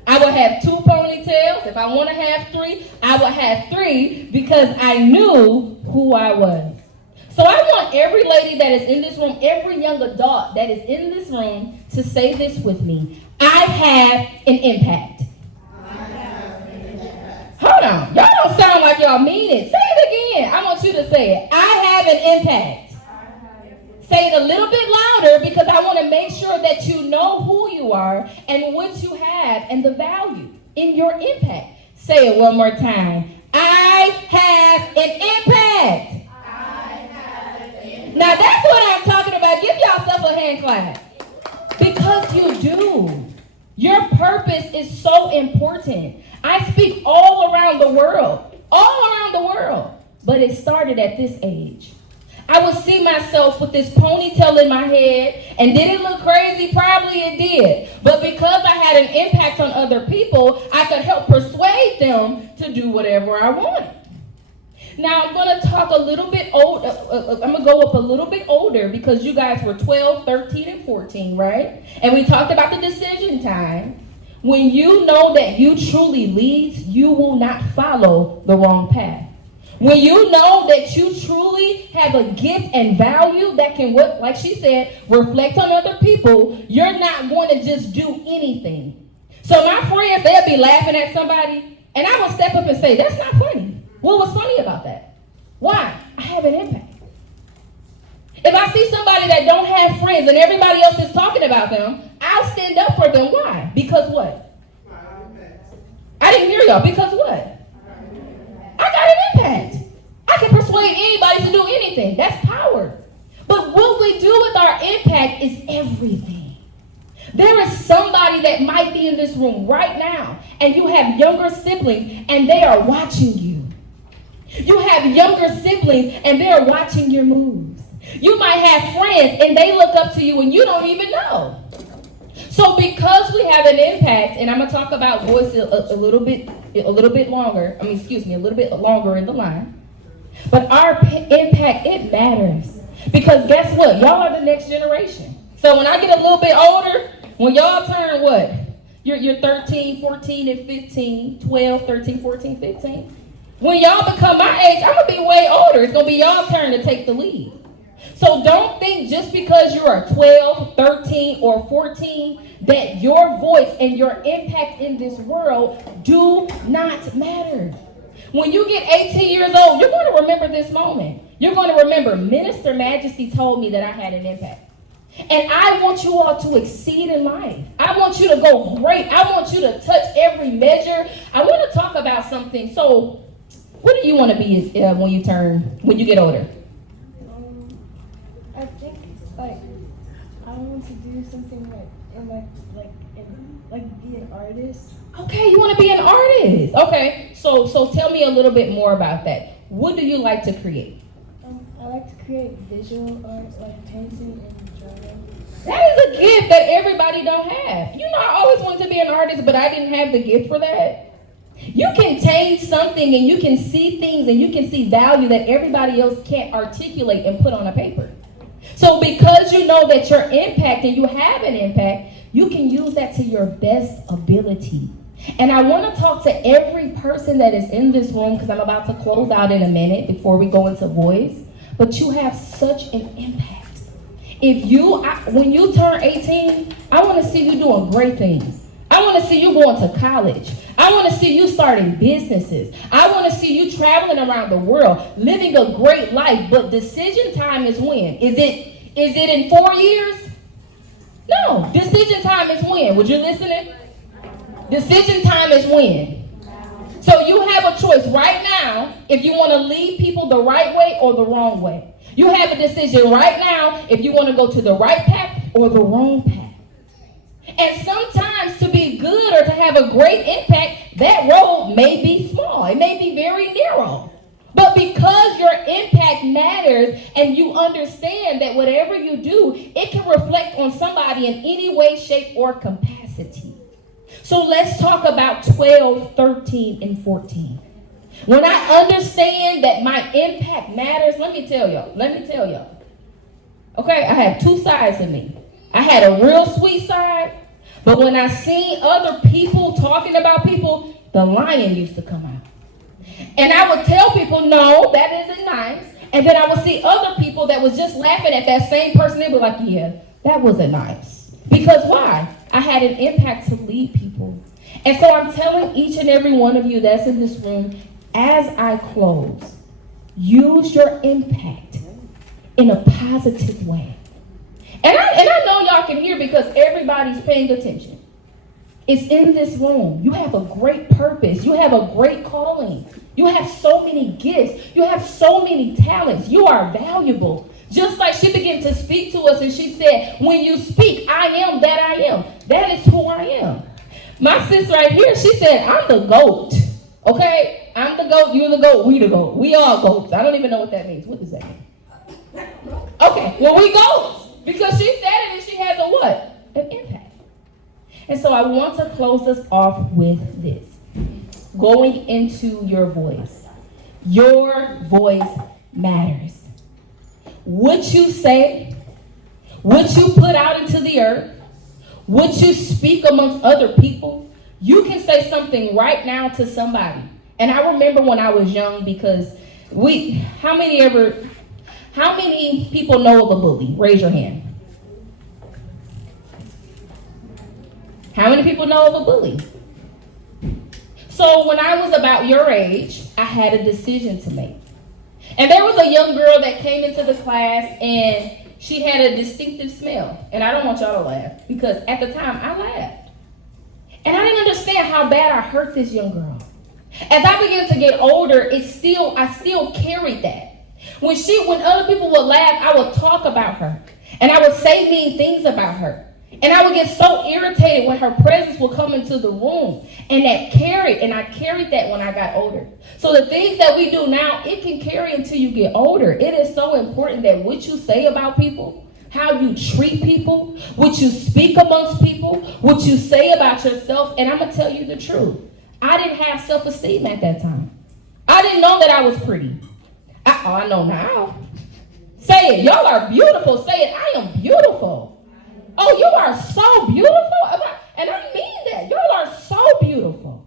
I would have 2 ponytails. If I want to have 3, I would have 3, because I knew who I was. So I want every lady that is in this room, every young adult that is in this room, to say this with me. I have an impact. Hold on. Y'all don't sound like y'all mean it. Say it again. I want you to say it. I have an impact. Say it a little bit louder, because I want to make sure that you know who you are and what you have and the value in your impact. Say it one more time. I have an impact. I have Now that's what I'm talking about. Give yourself a hand clap. Because you do. Your purpose is so important. I speak all around the world. All around the world. But it started at this age. I would see myself with this ponytail in my head, and did it look crazy? Probably it did. But because I had an impact on other people, I could help persuade them to do whatever I wanted. Now I'm going to talk a little bit old. I'm going to go up a little bit older because you guys were 12, 13, and 14, right? And we talked about the decision time. When you know that you truly lead, you will not follow the wrong path. When you know that you truly have a gift and value that can, like she said, reflect on other people, you're not going to just do anything. So my friends, they'll be laughing at somebody, and I will step up and say, that's not funny. What was funny about that? Why? I have an impact. If I see somebody that don't have friends and everybody else is talking about them, I'll stand up for them. Why? Because what? I didn't hear y'all. Because what? I got an impact. I can persuade anybody to do anything. That's power. But what we do with our impact is everything. There is somebody that might be in this room right now, and you have younger siblings, and they are watching you. You have younger siblings, and they are watching your moves. You might have friends, and they look up to you, and you don't even know. So because we have an impact, and I'm going to talk about voice a little bit longer, a little bit longer in the line. But our impact, it matters. Because guess what? Y'all are the next generation. So when I get a little bit older, when y'all turn what? You're 13, 14, and 15, 12, 13, 14, 15. When y'all become my age, I'm going to be way older. It's going to be y'all turn to take the lead. So don't think just because you are 12, 13, or 14 that your voice and your impact in this world do not matter. When you get 18 years old, you're going to remember this moment. You're going to remember Minister Majesty told me that I had an impact. And I want you all to exceed in life. I want you to go great. I want you to touch every measure. I want to talk about something. So what do you want to be when you get older? I think I want to do something be an artist. Okay, you want to be an artist. Okay, so tell me a little bit more about that. What do you like to create? I like to create visual arts, like painting and drawing. That is a gift that everybody don't have. You know, I always wanted to be an artist, but I didn't have the gift for that. You can change something, and you can see things, and you can see value that everybody else can't articulate and put on a paper. So because you know that your impact and you have an impact, you can use that to your best ability. And I want to talk to every person that is in this room, because I'm about to close out in a minute before we go into voice. But you have such an impact. When you turn 18, I want to see you doing great things. I want to see you going to college. I want to see you starting businesses. I want to see you traveling around the world, living a great life. But decision time is when? Is it in 4 years? No. Decision time is when? Would you listening? Decision time is when? So you have a choice right now if you want to lead people the right way or the wrong way. You have a decision right now if you want to go to the right path or the wrong path. And sometimes to be good or to have a great impact, that road may be small. It may be very narrow. But because your impact matters and you understand that whatever you do, it can reflect on somebody in any way, shape, or capacity. So let's talk about 12, 13, and 14. When I understand that my impact matters, let me tell y'all. Okay, I have two sides of me. I had a real sweet side, but when I seen other people talking about people, the lion used to come out. And I would tell people, no, that isn't nice. And then I would see other people that was just laughing at that same person. They'd be like, yeah, that wasn't nice. Because why? I had an impact to lead people. And so I'm telling each and every one of you that's in this room, as I close, use your impact in a positive way. And I know y'all can hear because everybody's paying attention. It's in this room. You have a great purpose. You have a great calling. You have so many gifts. You have so many talents. You are valuable. Just like she began to speak to us and she said, when you speak, I am that I am. That is who I am. My sis right here, she said, I'm the GOAT. Okay? I'm the GOAT, you're the GOAT, we the GOAT. We all GOATs. I don't even know what that means. What does that mean? Okay, well, we GOATs. Because she said it and she has a what? An impact. And so I want to close us off with this. Going into your voice. Your voice matters. What you say, what you put out into the earth, what you speak amongst other people, you can say something right now to somebody. And I remember when I was young, because how many people know of a bully? Raise your hand. How many people know of a bully? So when I was about your age, I had a decision to make. And there was a young girl that came into the class and she had a distinctive smell. And I don't want y'all to laugh because at the time I laughed. And I didn't understand how bad I hurt this young girl. As I began to get older, I still carried that. When other people would laugh, I would talk about her. And I would say mean things about her. And I would get so irritated when her presence would come into the room. And I carried that when I got older. So the things that we do now, it can carry until you get older. It is so important that what you say about people, how you treat people, what you speak amongst people, what you say about yourself. And I'm going to tell you the truth. I didn't have self-esteem at that time. I didn't know that I was pretty. I know now. Say it. Y'all are beautiful. Say it. I am beautiful. Oh, you are so beautiful. And I mean that. Y'all are so beautiful.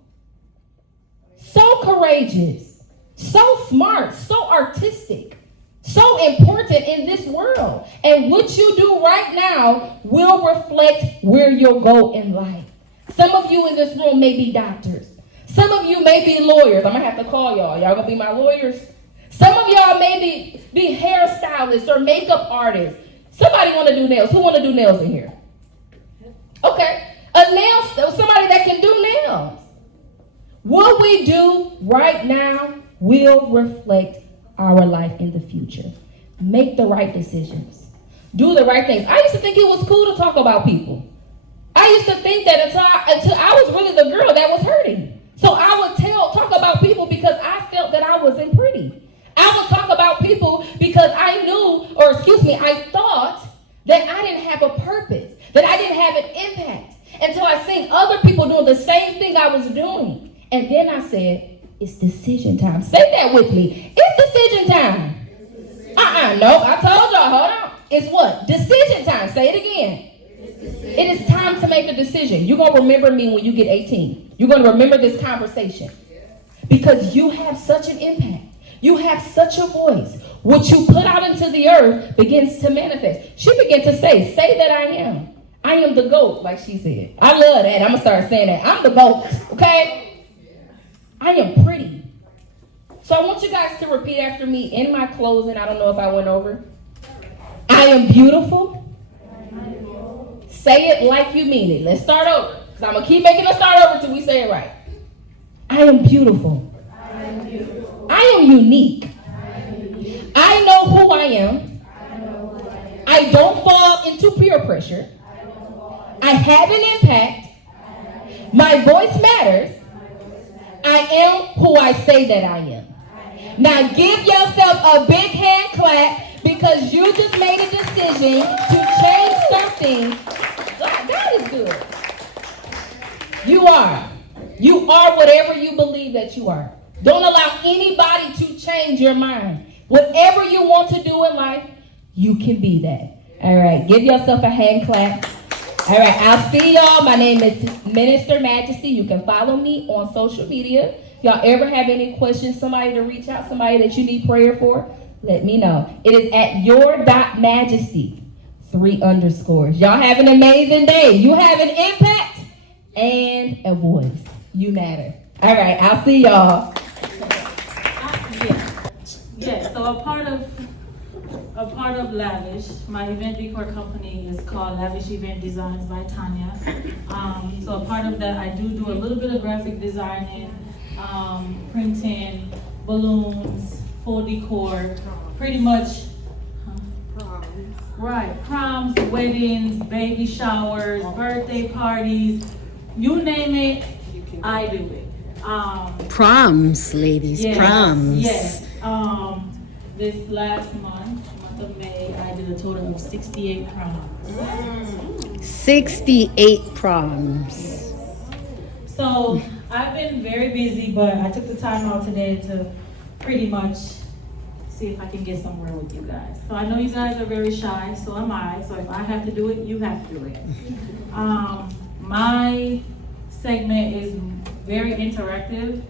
So courageous. So smart. So artistic. So important in this world. And what you do right now will reflect where you'll go in life. Some of you in this room may be doctors. Some of you may be lawyers. I'm going to have to call y'all. Y'all going to be my lawyers? Some of y'all may be hairstylists or makeup artists. Somebody want to do nails. Who want to do nails in here? Okay. Somebody that can do nails. What we do right now will reflect our life in the future. Make the right decisions. Do the right things. I used to think it was cool to talk about people. I used to think that until I was really the girl that was hurting. So I would talk about people because I felt that I wasn't pretty. I would talk about people because I thought that I didn't have a purpose, that I didn't have an impact, until I seen other people doing the same thing I was doing. And then I said, it's decision time. Say that with me. It's decision time. No, I told y'all, hold on. It's what? Decision time. Say it again. It is time to make a decision. You're going to remember me when you get 18. You're going to remember this conversation because you have such an impact. You have such a voice. What you put out into the earth begins to manifest. She began to say that I am. I am the GOAT, like she said. I love that. I'm going to start saying that. I'm the GOAT, okay? I am pretty. So I want you guys to repeat after me in my closing. I don't know if I went over. I am beautiful. Say it like you mean it. Let's start over. Because I'm going to keep making us start over until we say it right. I am beautiful. I am unique. I know who I am. I don't fall into peer pressure. I have an impact. My voice matters. I am who I say that I am. Now give yourself a big hand clap because you just made a decision to change something. God is good. You are. You are whatever you believe that you are. Don't allow anybody to change your mind. Whatever you want to do in life, you can be that. All right, give yourself a hand clap. All right, I'll see y'all. My name is Minister Majesty. You can follow me on social media. If y'all ever have any questions, somebody to reach out, somebody that you need prayer for, let me know. It is at your.majesty, 3_. Y'all have an amazing day. You have an impact and a voice. You matter. All right, I'll see y'all. Yeah, so a part of Lavish, my event decor company is called Lavish Event Designs by Tanya. So a part of that, I do a little bit of graphic designing, printing, balloons, full decor, pretty much Right, proms, weddings, baby showers, birthday parties, you name it, I do it. Proms, ladies, Yes, proms. Yes. This last month of May, I did a total of 68 proms. 68 proms. So I've been very busy, but I took the time out today to pretty much see if I can get somewhere with you guys. So I know you guys are very shy, so am I. So if I have to do it, you have to do it. My segment is very interactive.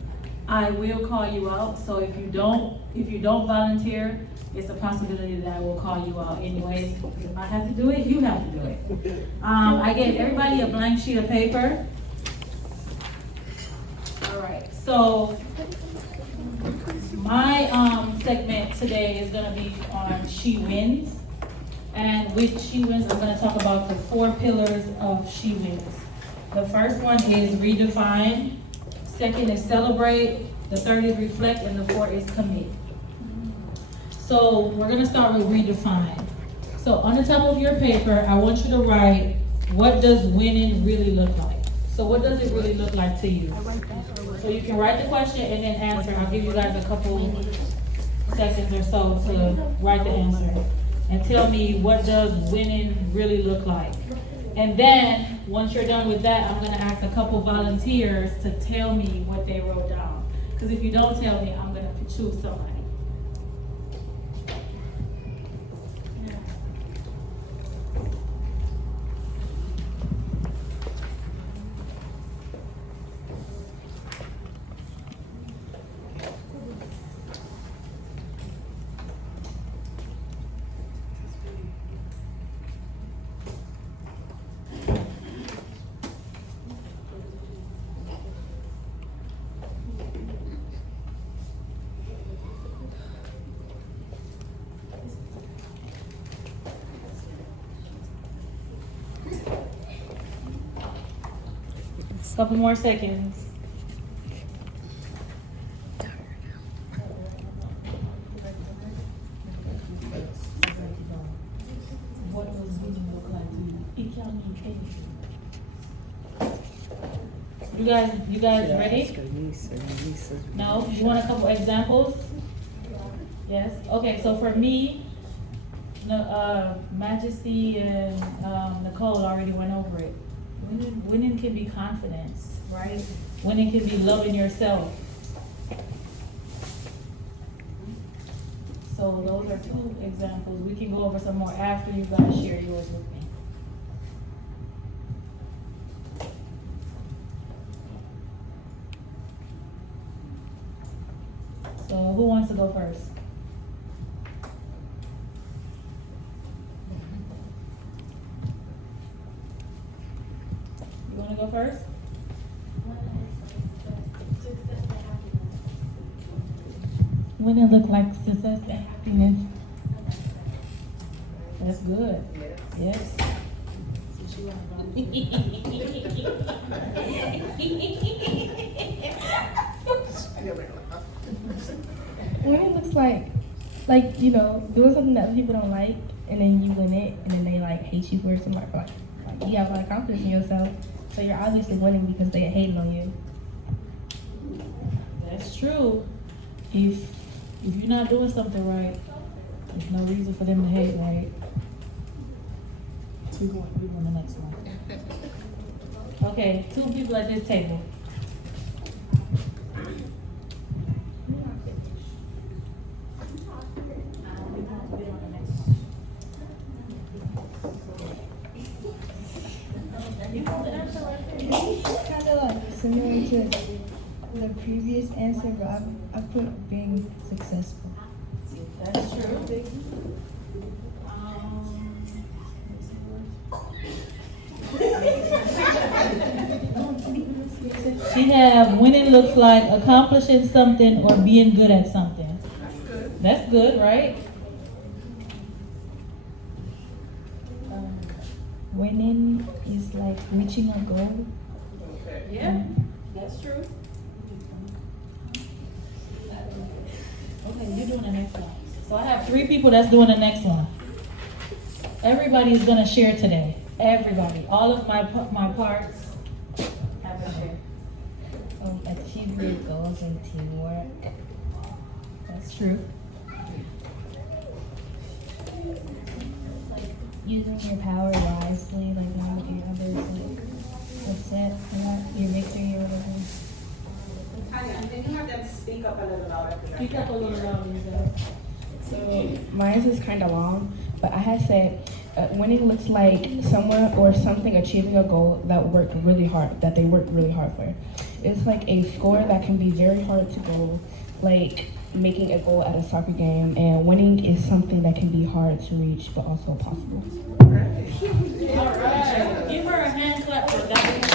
I will call you out. So if you don't volunteer, it's a possibility that I will call you out anyways. If I have to do it, you have to do it. I gave everybody a blank sheet of paper. All right, so my segment today is gonna be on She Wins. And with She Wins, I'm gonna talk about the 4 pillars of She Wins. The first one is redefine, second is celebrate, the third is reflect, and the fourth is commit. So we're gonna start with redefine. So on the top of your paper, I want you to write, what does winning really look like? So what does it really look like to you? So you can write the question and then answer. I'll give you guys a couple seconds or so to write the answer. And tell me, what does winning really look like? And then, once you're done with that, I'm gonna ask a couple volunteers to tell me what they wrote down. Because if you don't tell me, I'm gonna choose somebody. Couple more seconds. What does winning look like to you? It can mean anything. You guys ready? No? You want a couple examples? Yes? Okay, so for me, Majesty and Nicole already went over it. Winning can be confidence, right? Winning can be loving yourself. So those are 2 examples. We can go over some more after you guys share yours with me. So who wants to go first? You want to go first? What it look like success and happiness? That's good. Yes. When it looks like you know, doing something that people don't like, and then you win it, and then they like hate you for it, something like you have a lot of confidence in yourself, so you're obviously winning because they're hating on you. That's true. If you're not doing something right, there's no reason for them to hate, right? We're going the next one. Okay, 2 people at this table. Kind of like similar to the previous answer, but I put being successful. That's true. She have winning looks like accomplishing something or being good at something. That's good. That's good, right? Winning is like reaching a goal. Yeah, that's true. Okay, you're doing the next one. So I have 3 people that's doing the next one. Everybody is gonna share today. Everybody, all of my parts have a share. Achieve your goals and teamwork. That's true. Using your power wisely, like not making others like upset about your victory or whatever. Tanya, can you have them speak up a little louder? Speak up a little louder. So mine is kind of long, but I had said winning looks like someone or something achieving a goal that they worked really hard for. It's like a score that can be very hard to go, like making a goal at a soccer game, and winning is something that can be hard to reach but also possible. All right, give her a hand clap for that.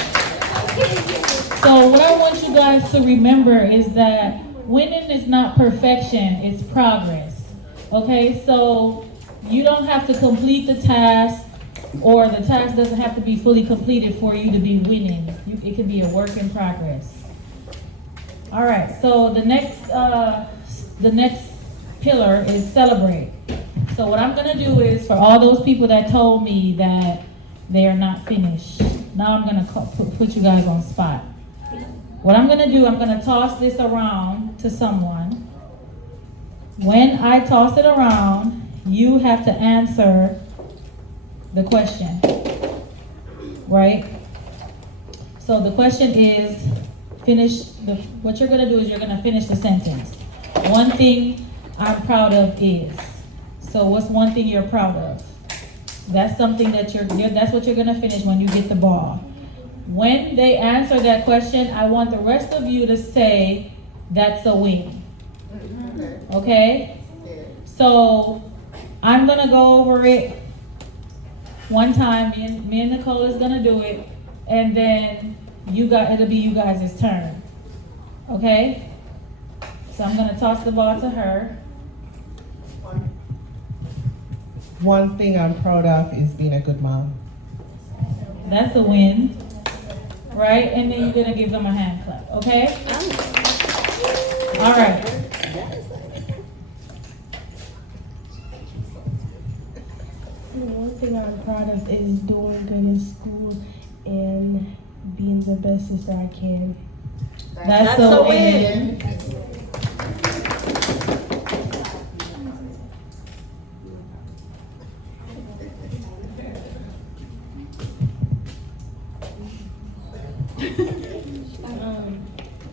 So what I want you guys to remember is that winning is not perfection, it's progress. Okay, so you don't have to complete the task, or the task doesn't have to be fully completed for you to be winning. It can be a work in progress. All right, so the next pillar is celebrate. So what I'm gonna do is, for all those people that told me that they are not finished, now I'm gonna put you guys on spot. What I'm gonna do, I'm gonna toss this around to someone. When I toss it around, you have to answer the question, right? So the question is, what you're gonna do is you're gonna finish the sentence. One thing I'm proud of is. So what's one thing you're proud of? That's something that that's what you're gonna finish when you get the ball. When they answer that question, I want the rest of you to say, that's a win. Okay? So I'm gonna go over it one time. Me and Nicole is gonna do it, and then it'll be you guys' turn. Okay? So I'm gonna toss the ball to her. One thing I'm proud of is being a good mom. That's a win. Right? And then you're gonna give them a hand clap, okay? All right. One thing I'm proud of is doing good in school and being the best sister I can. That's a win.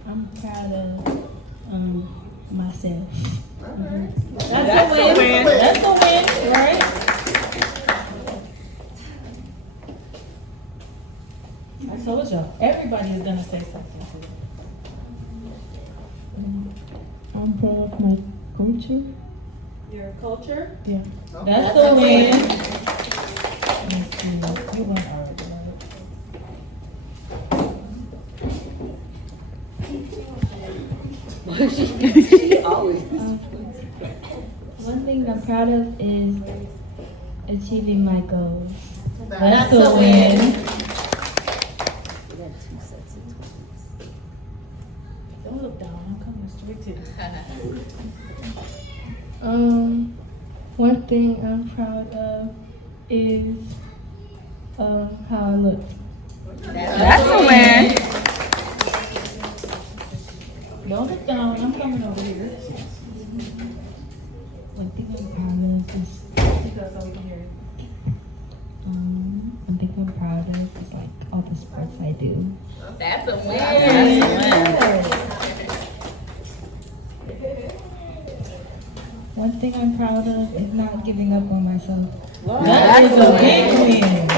I'm proud of myself. That's a win. That's a win, right? I told y'all, everybody is gonna say something. I'm proud of my culture. Your culture? Yeah. That's a win. You went already, one thing I'm proud of is achieving my goals. That's a win. Don't look down, I'm coming straight to you. One thing I'm proud of is how I look. That's a win. Don't look down, I'm coming over here. One thing I'm proud of is Because over here. one thing I'm proud of is like all the sports I do. That's a win. One thing I'm proud of is not giving up on myself. That is a big win.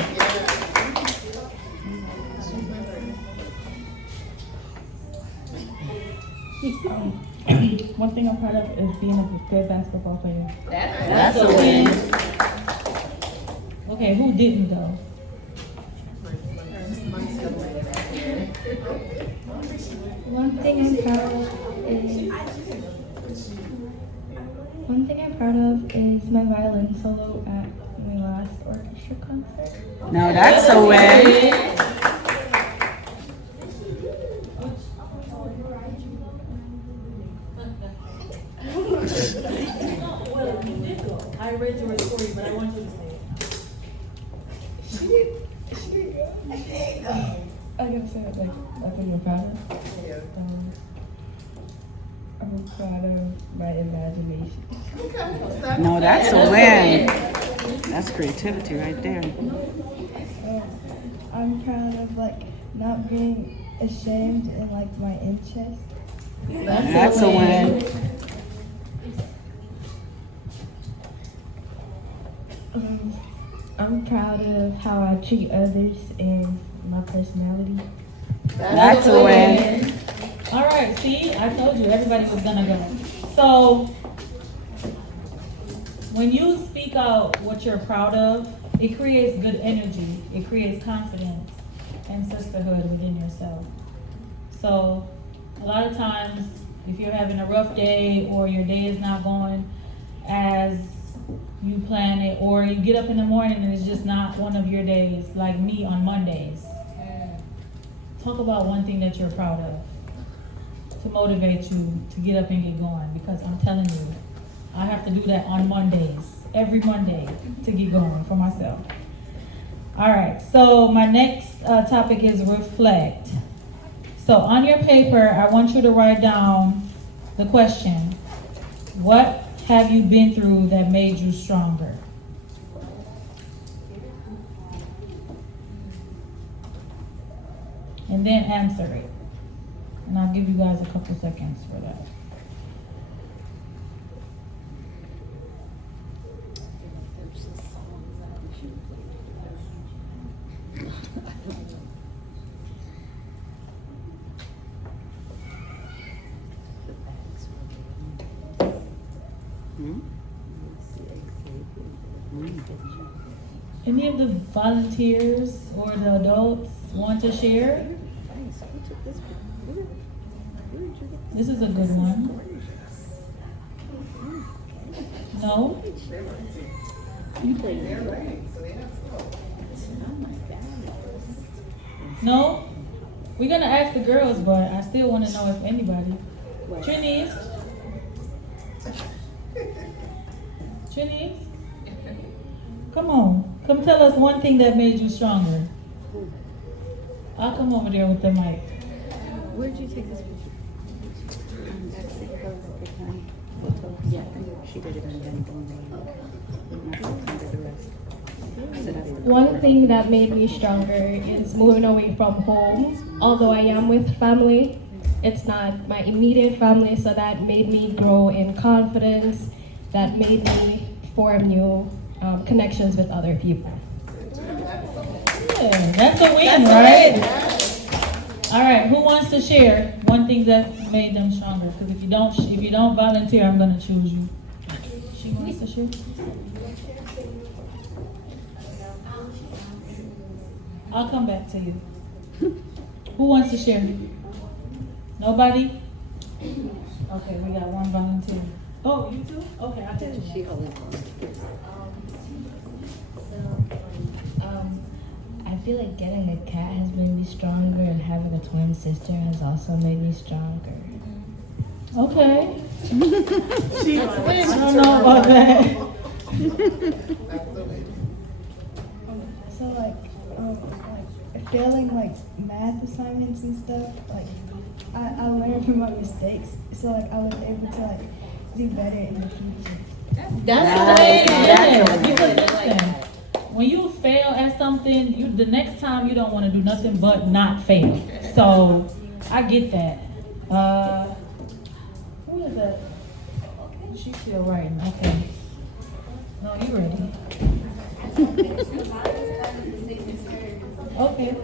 One thing I'm proud of is being a good basketball player. That's a win. Okay, who didn't go? One thing I'm proud of is my violin solo at my last orchestra concert. No, that's a win. Well, you did go. I read your story, but I want you to say it. I gotta say like I think you're proud of. I'm proud of my imagination. No, that's a win. That's creativity right there. I'm proud of like not being ashamed in like my interest. That's a win. I'm proud of how I treat others and my personality. That's a win. All right, see, I told you everybody was gonna go. So, when you speak out what you're proud of, it creates good energy. It creates confidence and sisterhood within yourself. So, a lot of times, if you're having a rough day or your day is not going as you plan it, or you get up in the morning and it's just not one of your days, like me on Mondays. Talk about one thing that you're proud of to motivate you to get up and get going, because I'm telling you, I have to do that on Mondays, every Monday, to get going for myself. All right, so my next topic is reflect. So on your paper, I want you to write down the question: what have you been through that made you stronger? And then answer it. And I'll give you guys a couple seconds for that. Any of the volunteers or the adults want to share? This is a good one. No? No? We're gonna ask the girls, but I still want to know if anybody. Trinice? Trinice? Come on. Come tell us one thing that made you stronger. I'll come over there with the mic. Where'd you take this picture? Yeah, she did it and then One thing that made me stronger is moving away from home. Although I am with family, it's not my immediate family, so that made me grow in confidence, that made me form new connections with other people. Yeah, that's a win, right? All right, who wants to share one thing that made them stronger? Because if you don't volunteer, I'm gonna choose you. She wants to share. I'll come back to you. Who wants to share? Nobody? Okay, we got one volunteer. Oh, you too? Okay, I'll take you. I feel like getting a cat has made me stronger, and having a twin sister has also made me stronger. Okay. I don't know about that. So like failing like math assignments and stuff, like I learned from my mistakes, so like I was able to like do better in the future. That's the way it is. Because listen, when you fail at something, the next time you don't want to do nothing but not fail. So I get that. Who is that? She's still writing. Okay. No, you ready? Okay.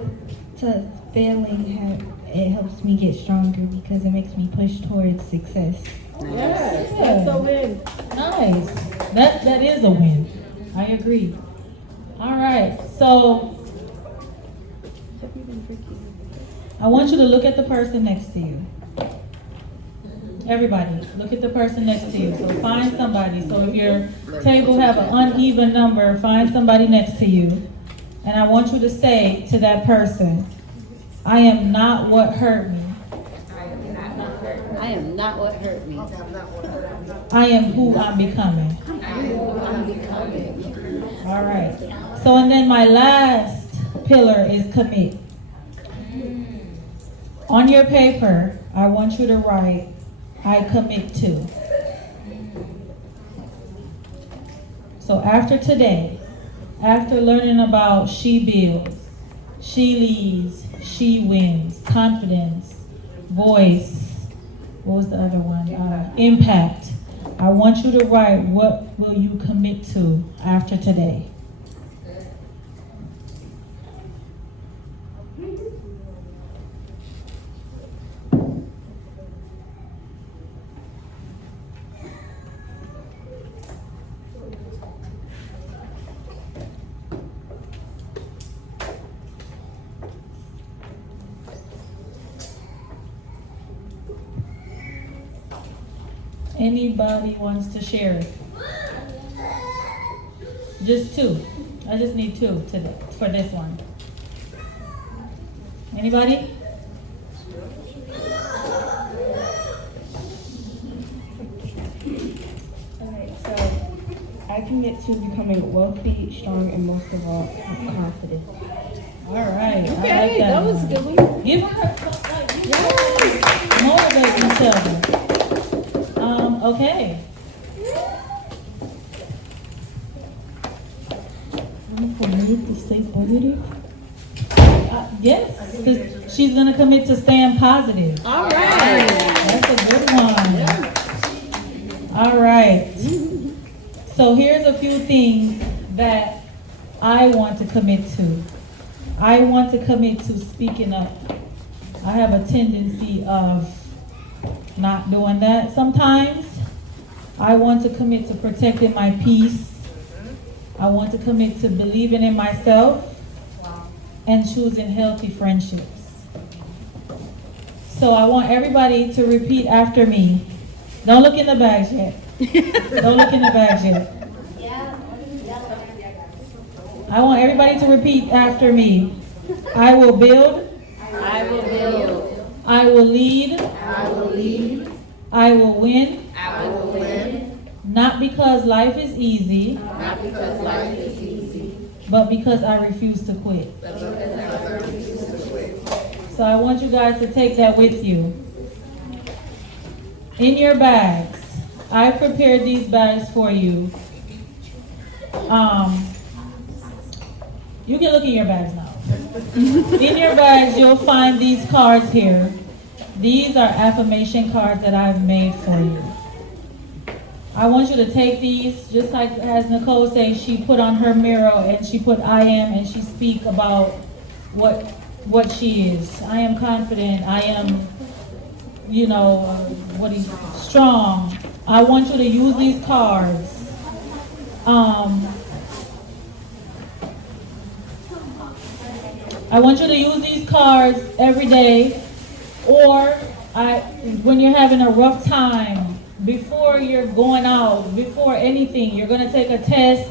So failing, it helps me get stronger because it makes me push towards success. Yes, that's a win. Nice. That is a win. I agree. All right. So I want you to look at the person next to you. Everybody, look at the person next to you. So find somebody. So if your table have an uneven number, find somebody next to you. And I want you to say to that person, I am not what hurt me. I am not what hurt me. I am who I'm becoming. All right. So and then my last pillar is commit. On your paper, I want you to write, I commit to. So after today, after learning about she builds, she leads, she wins, confidence, voice, what was the other one? Impact. I want you to write, what will you commit to after today? Anybody wants to share it? Just two. I just need two today for this one. Anybody? Okay, so I commit to becoming wealthy, strong, and most of all, confident. All right. Okay, I like that was a good one. Give her motivate each other. Okay. Commit to stay positive. Yes, because she's gonna commit to staying positive. All right. That's a good one. All right. So here's a few things that I want to commit to. I want to commit to speaking up. I have a tendency of not doing that sometimes. I want to commit to protecting my peace. I want to commit to believing in myself and choosing healthy friendships. So I want everybody to repeat after me. Don't look in the bags yet. Don't look in the bags yet. I want everybody to repeat after me. I will build. I will build. I will lead. I will lead. I will win. I will win. Not because life is easy, Not because life is easy, but because I refuse to quit. but because I refuse to quit. So I want you guys to take that with you. In your bags, I prepared these bags for you. You can look in your bags now. In your bags, you'll find these cards here. These are affirmation cards that I've made for you. I want you to take these, just like as Nicole says, she put on her mirror and she put I am and she speak about what she is. I am confident. I am, strong. I want you to use these cards. I want you to use these cards every day, or when you're having a rough time, before you're going out, before anything, you're going to take a test,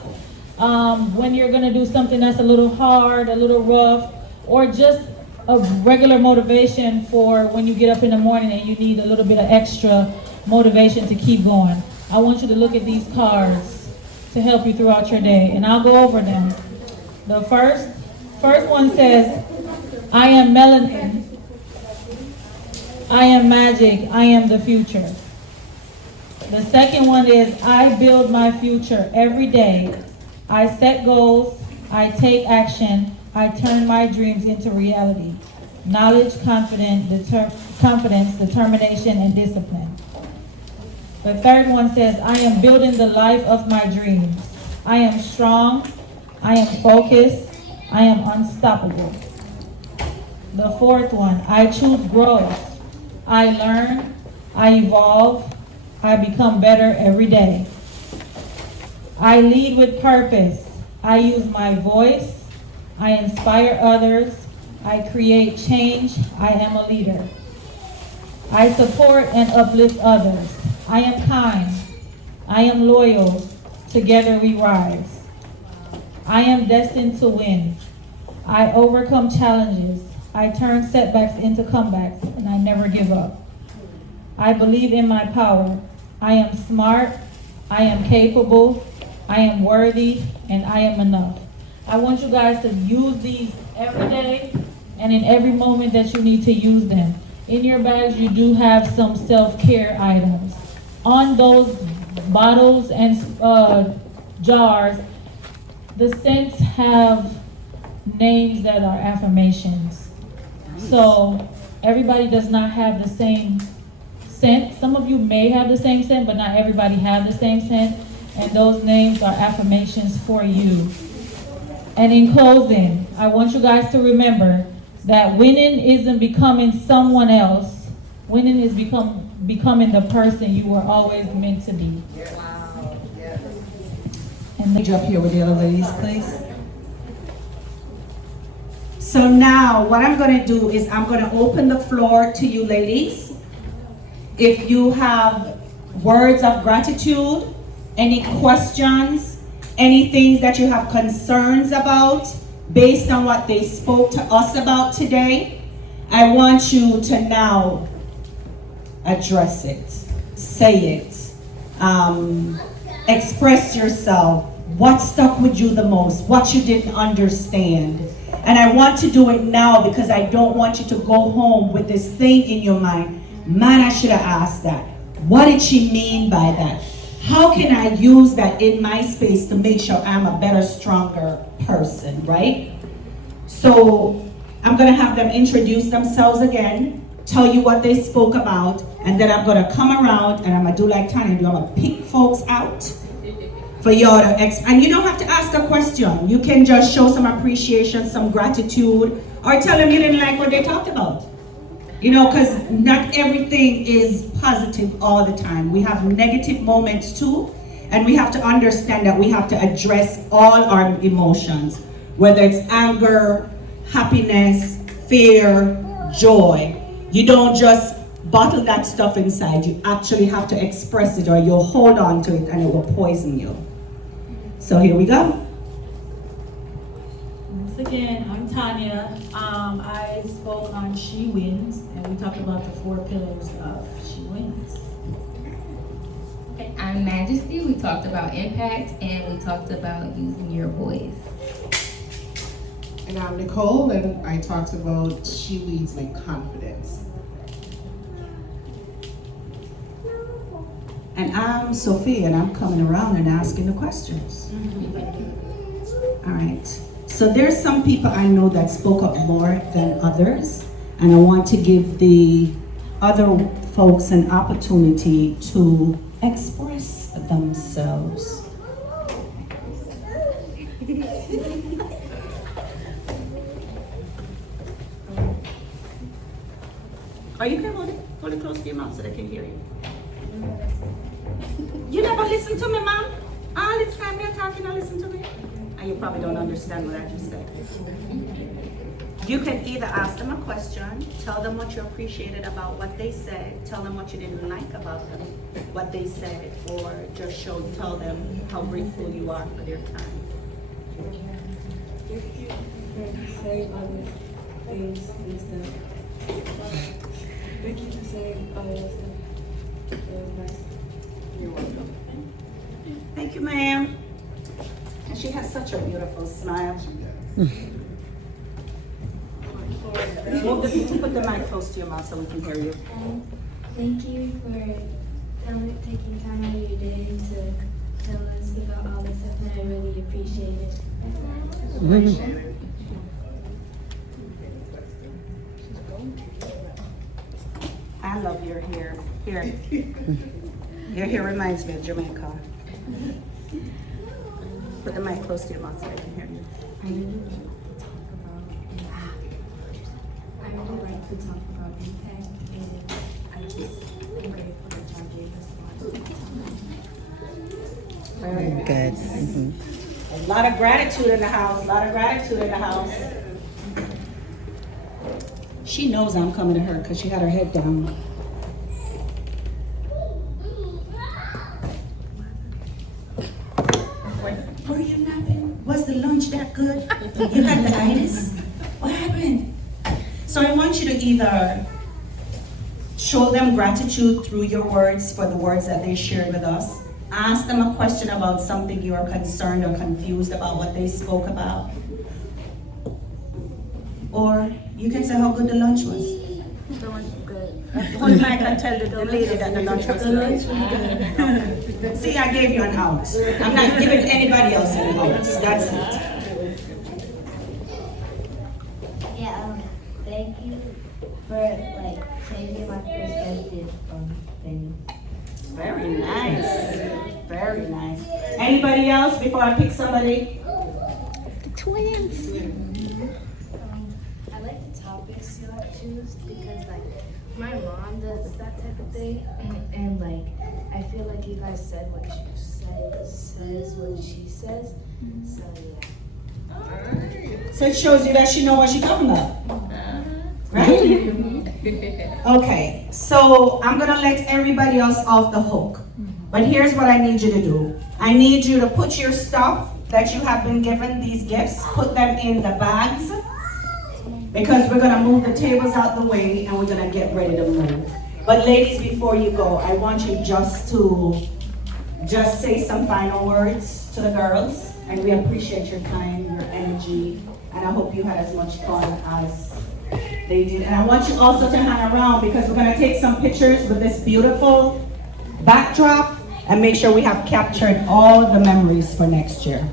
when you're going to do something that's a little hard, a little rough, or just a regular motivation for when you get up in the morning and you need a little bit of extra motivation to keep going. I want you to look at these cards to help you throughout your day, and I'll go over them. The first one says, I am melanin, I am magic, I am the future. The second one is, I build my future every day. I set goals, I take action, I turn my dreams into reality. Knowledge, confidence, determination, and discipline. The third one says, I am building the life of my dreams. I am strong, I am focused, I am unstoppable. The fourth one, I choose growth. I learn, I evolve, I become better every day. I lead with purpose. I use my voice. I inspire others. I create change. I am a leader. I support and uplift others. I am kind. I am loyal. Together we rise. I am destined to win. I overcome challenges. I turn setbacks into comebacks, and I never give up. I believe in my power. I am smart. I am capable. I am worthy, and I am enough. I want you guys to use these every day and in every moment that you need to use them. In your bags, you do have some self-care items. On those bottles and jars, the scents have names that are affirmations. So everybody does not have the same scent. Some of you may have the same scent, but not everybody have the same scent. And those names are affirmations for you. And in closing, I want you guys to remember that winning isn't becoming someone else. Winning is becoming the person you were always meant to be. Wow. Yes. And they up here with the other ladies, please. So now what I'm going to do is I'm going to open the floor to you ladies. If you have words of gratitude, any questions, any things that you have concerns about based on what they spoke to us about today, I want you to now address it, say it, express yourself. What stuck with you the most? What you didn't understand? And I want to do it now because I don't want you to go home with this thing in your mind. Man, I should have asked that. What did she mean by that? How can I use that in my space to make sure I'm a better, stronger person, right? So I'm going to have them introduce themselves again, tell you what they spoke about, and then I'm going to come around and I'm going to do like Tanya do. I'm going to pick folks out for y'all to and you don't have to ask a question. You can just show some appreciation, some gratitude, or tell them you didn't like what they talked about. You know, because not everything is positive all the time. We have negative moments too, and we have to understand that we have to address all our emotions, whether it's anger, happiness, fear, joy. You don't just bottle that stuff inside. You actually have to express it, or you'll hold on to it and it will poison you. So here we go. Once again, I'm Tanya. I spoke on She Wins, and we talked about the 4 pillars of She Wins. Okay, I'm Majesty. We talked about impact, and we talked about using your voice. And I'm Nicole, and I talked about She Leads with Confidence. And I'm Sophia, and I'm coming around and asking the questions. All right. So there's some people I know that spoke up more than others, and I want to give the other folks an opportunity to express themselves. Are you can hold it close to your mouth so they can hear you. You never listen to me, Mom? All the time you're talking, and listen to me. And you probably don't understand what I just said. You can either ask them a question, tell them what you appreciated about what they said, tell them what you didn't like about them, what they said, or just tell them how grateful you are for their time. Thank you for saying all these things and stuff. Thank you for saying all this stuff. It was nice. You're welcome. Thank you, ma'am. And she has such a beautiful smile. Put the mic close to your mouth so we can hear you. Thank you for taking time out of your day to tell us about all this stuff, and I really appreciate it. I love your hair. Here. Your hair reminds me of Jamaica. Put the mic close to your mouth so I can hear you. I would like to talk about impact, and I just am grateful that y'all gave us a lot of time. Very good. Mm-hmm. A lot of gratitude in the house. A lot of gratitude in the house. She knows I'm coming to her because she had her head down. Were you napping? Was the lunch that good? You got the itis? What happened? So I want you to either show them gratitude through your words for the words that they shared with us, ask them a question about something you are concerned or confused about what they spoke about. Or you can say how good the lunch was. The lunch was good. Hold the mic and tell the lady that the lunch was good. See, I gave you an out. I'm not giving anybody else any outs. That's it. Yeah, thank you for changing my perspective on things. Very nice. Very nice. Anybody else before I pick somebody? Twins. I like the topics you choose because my mom does that type of thing, and I feel like you guys said what you says what she says. So yeah. So it shows you that she knows what she's talking about. Right? Okay, so I'm gonna let everybody else off the hook. But here's what I need you to do. I need you to put your stuff that you have been given, these gifts, put them in the bags, because we're gonna move the tables out the way and we're gonna get ready to move. But ladies, before you go, I want you just say some final words to the girls. And we appreciate your time, your energy, and I hope you had as much fun as they did. And I want you also to hang around because we're gonna take some pictures with this beautiful backdrop and make sure we have captured all the memories for next year.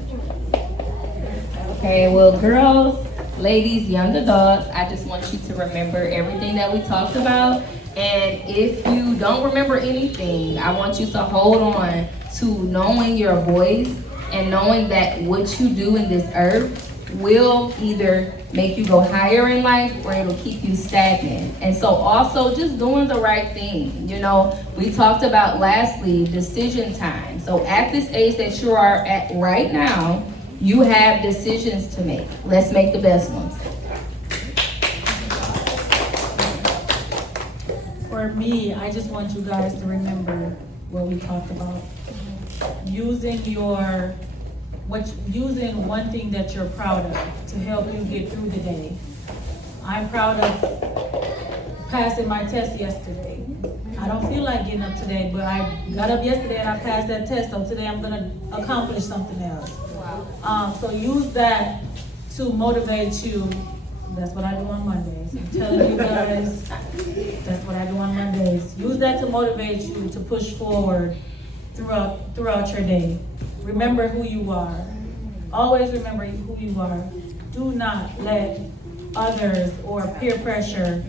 Okay, well, girls, ladies, young adults, I just want you to remember everything that we talked about. And if you don't remember anything, I want you to hold on to knowing your voice and knowing that what you do in this earth will either make you go higher in life or it'll keep you stagnant. And so also just doing the right thing. You know, we talked about lastly, decision time. So at this age that you are at right now, you have decisions to make. Let's make the best ones. For me, I just want you guys to remember what we talked about. Using one thing that you're proud of to help you get through the day. I'm proud of passing my test yesterday. I don't feel like getting up today, but I got up yesterday and I passed that test, so today I'm gonna accomplish something else. Wow. So use that to motivate you. That's what I do on Mondays. I'm telling you guys, that's what I do on Mondays. Use that to motivate you to push forward throughout your day. Remember who you are. Always remember who you are. Do not let others or peer pressure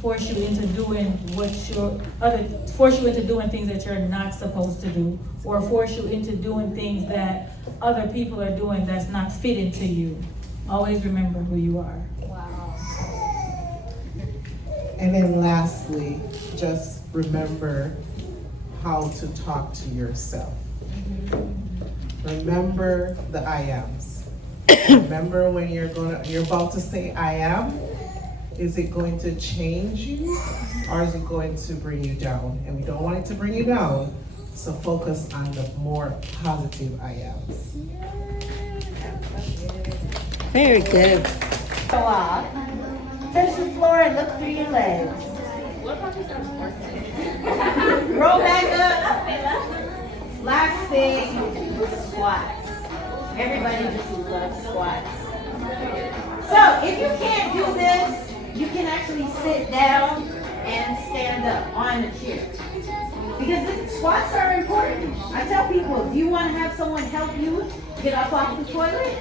force you into doing things that you're not supposed to do, or force you into doing things that other people are doing that's not fitting to you. Always remember who you are. Wow. And then lastly, just remember how to talk to yourself. Remember the I ams. Remember when you're about to say I am, is it going to change you or is it going to bring you down? And we don't want it to bring you down, so focus on the more positive I ams. Very good. Go off. Touch the floor and look through your legs. Roll back up. Flat stick. Squats. Everybody just loves squats. So if you can't do this, you can actually sit down and stand up on the chair. Because the squats are important. I tell people, do you want to have someone help you get up off the toilet?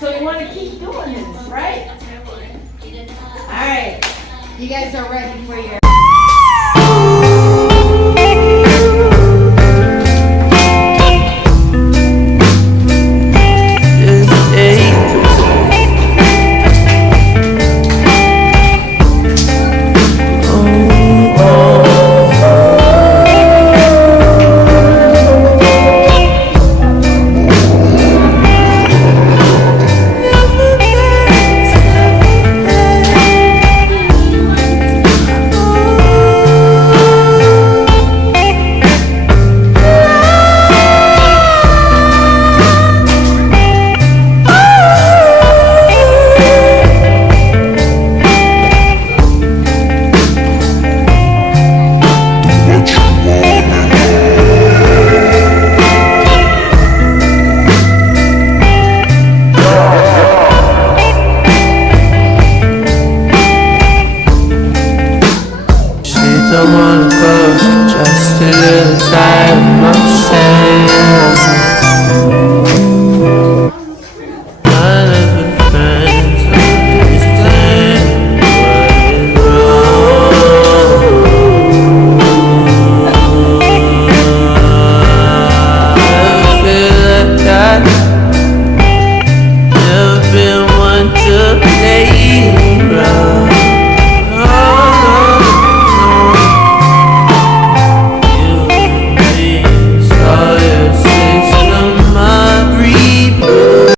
So you want to keep doing this, right? All right. You guys are ready for your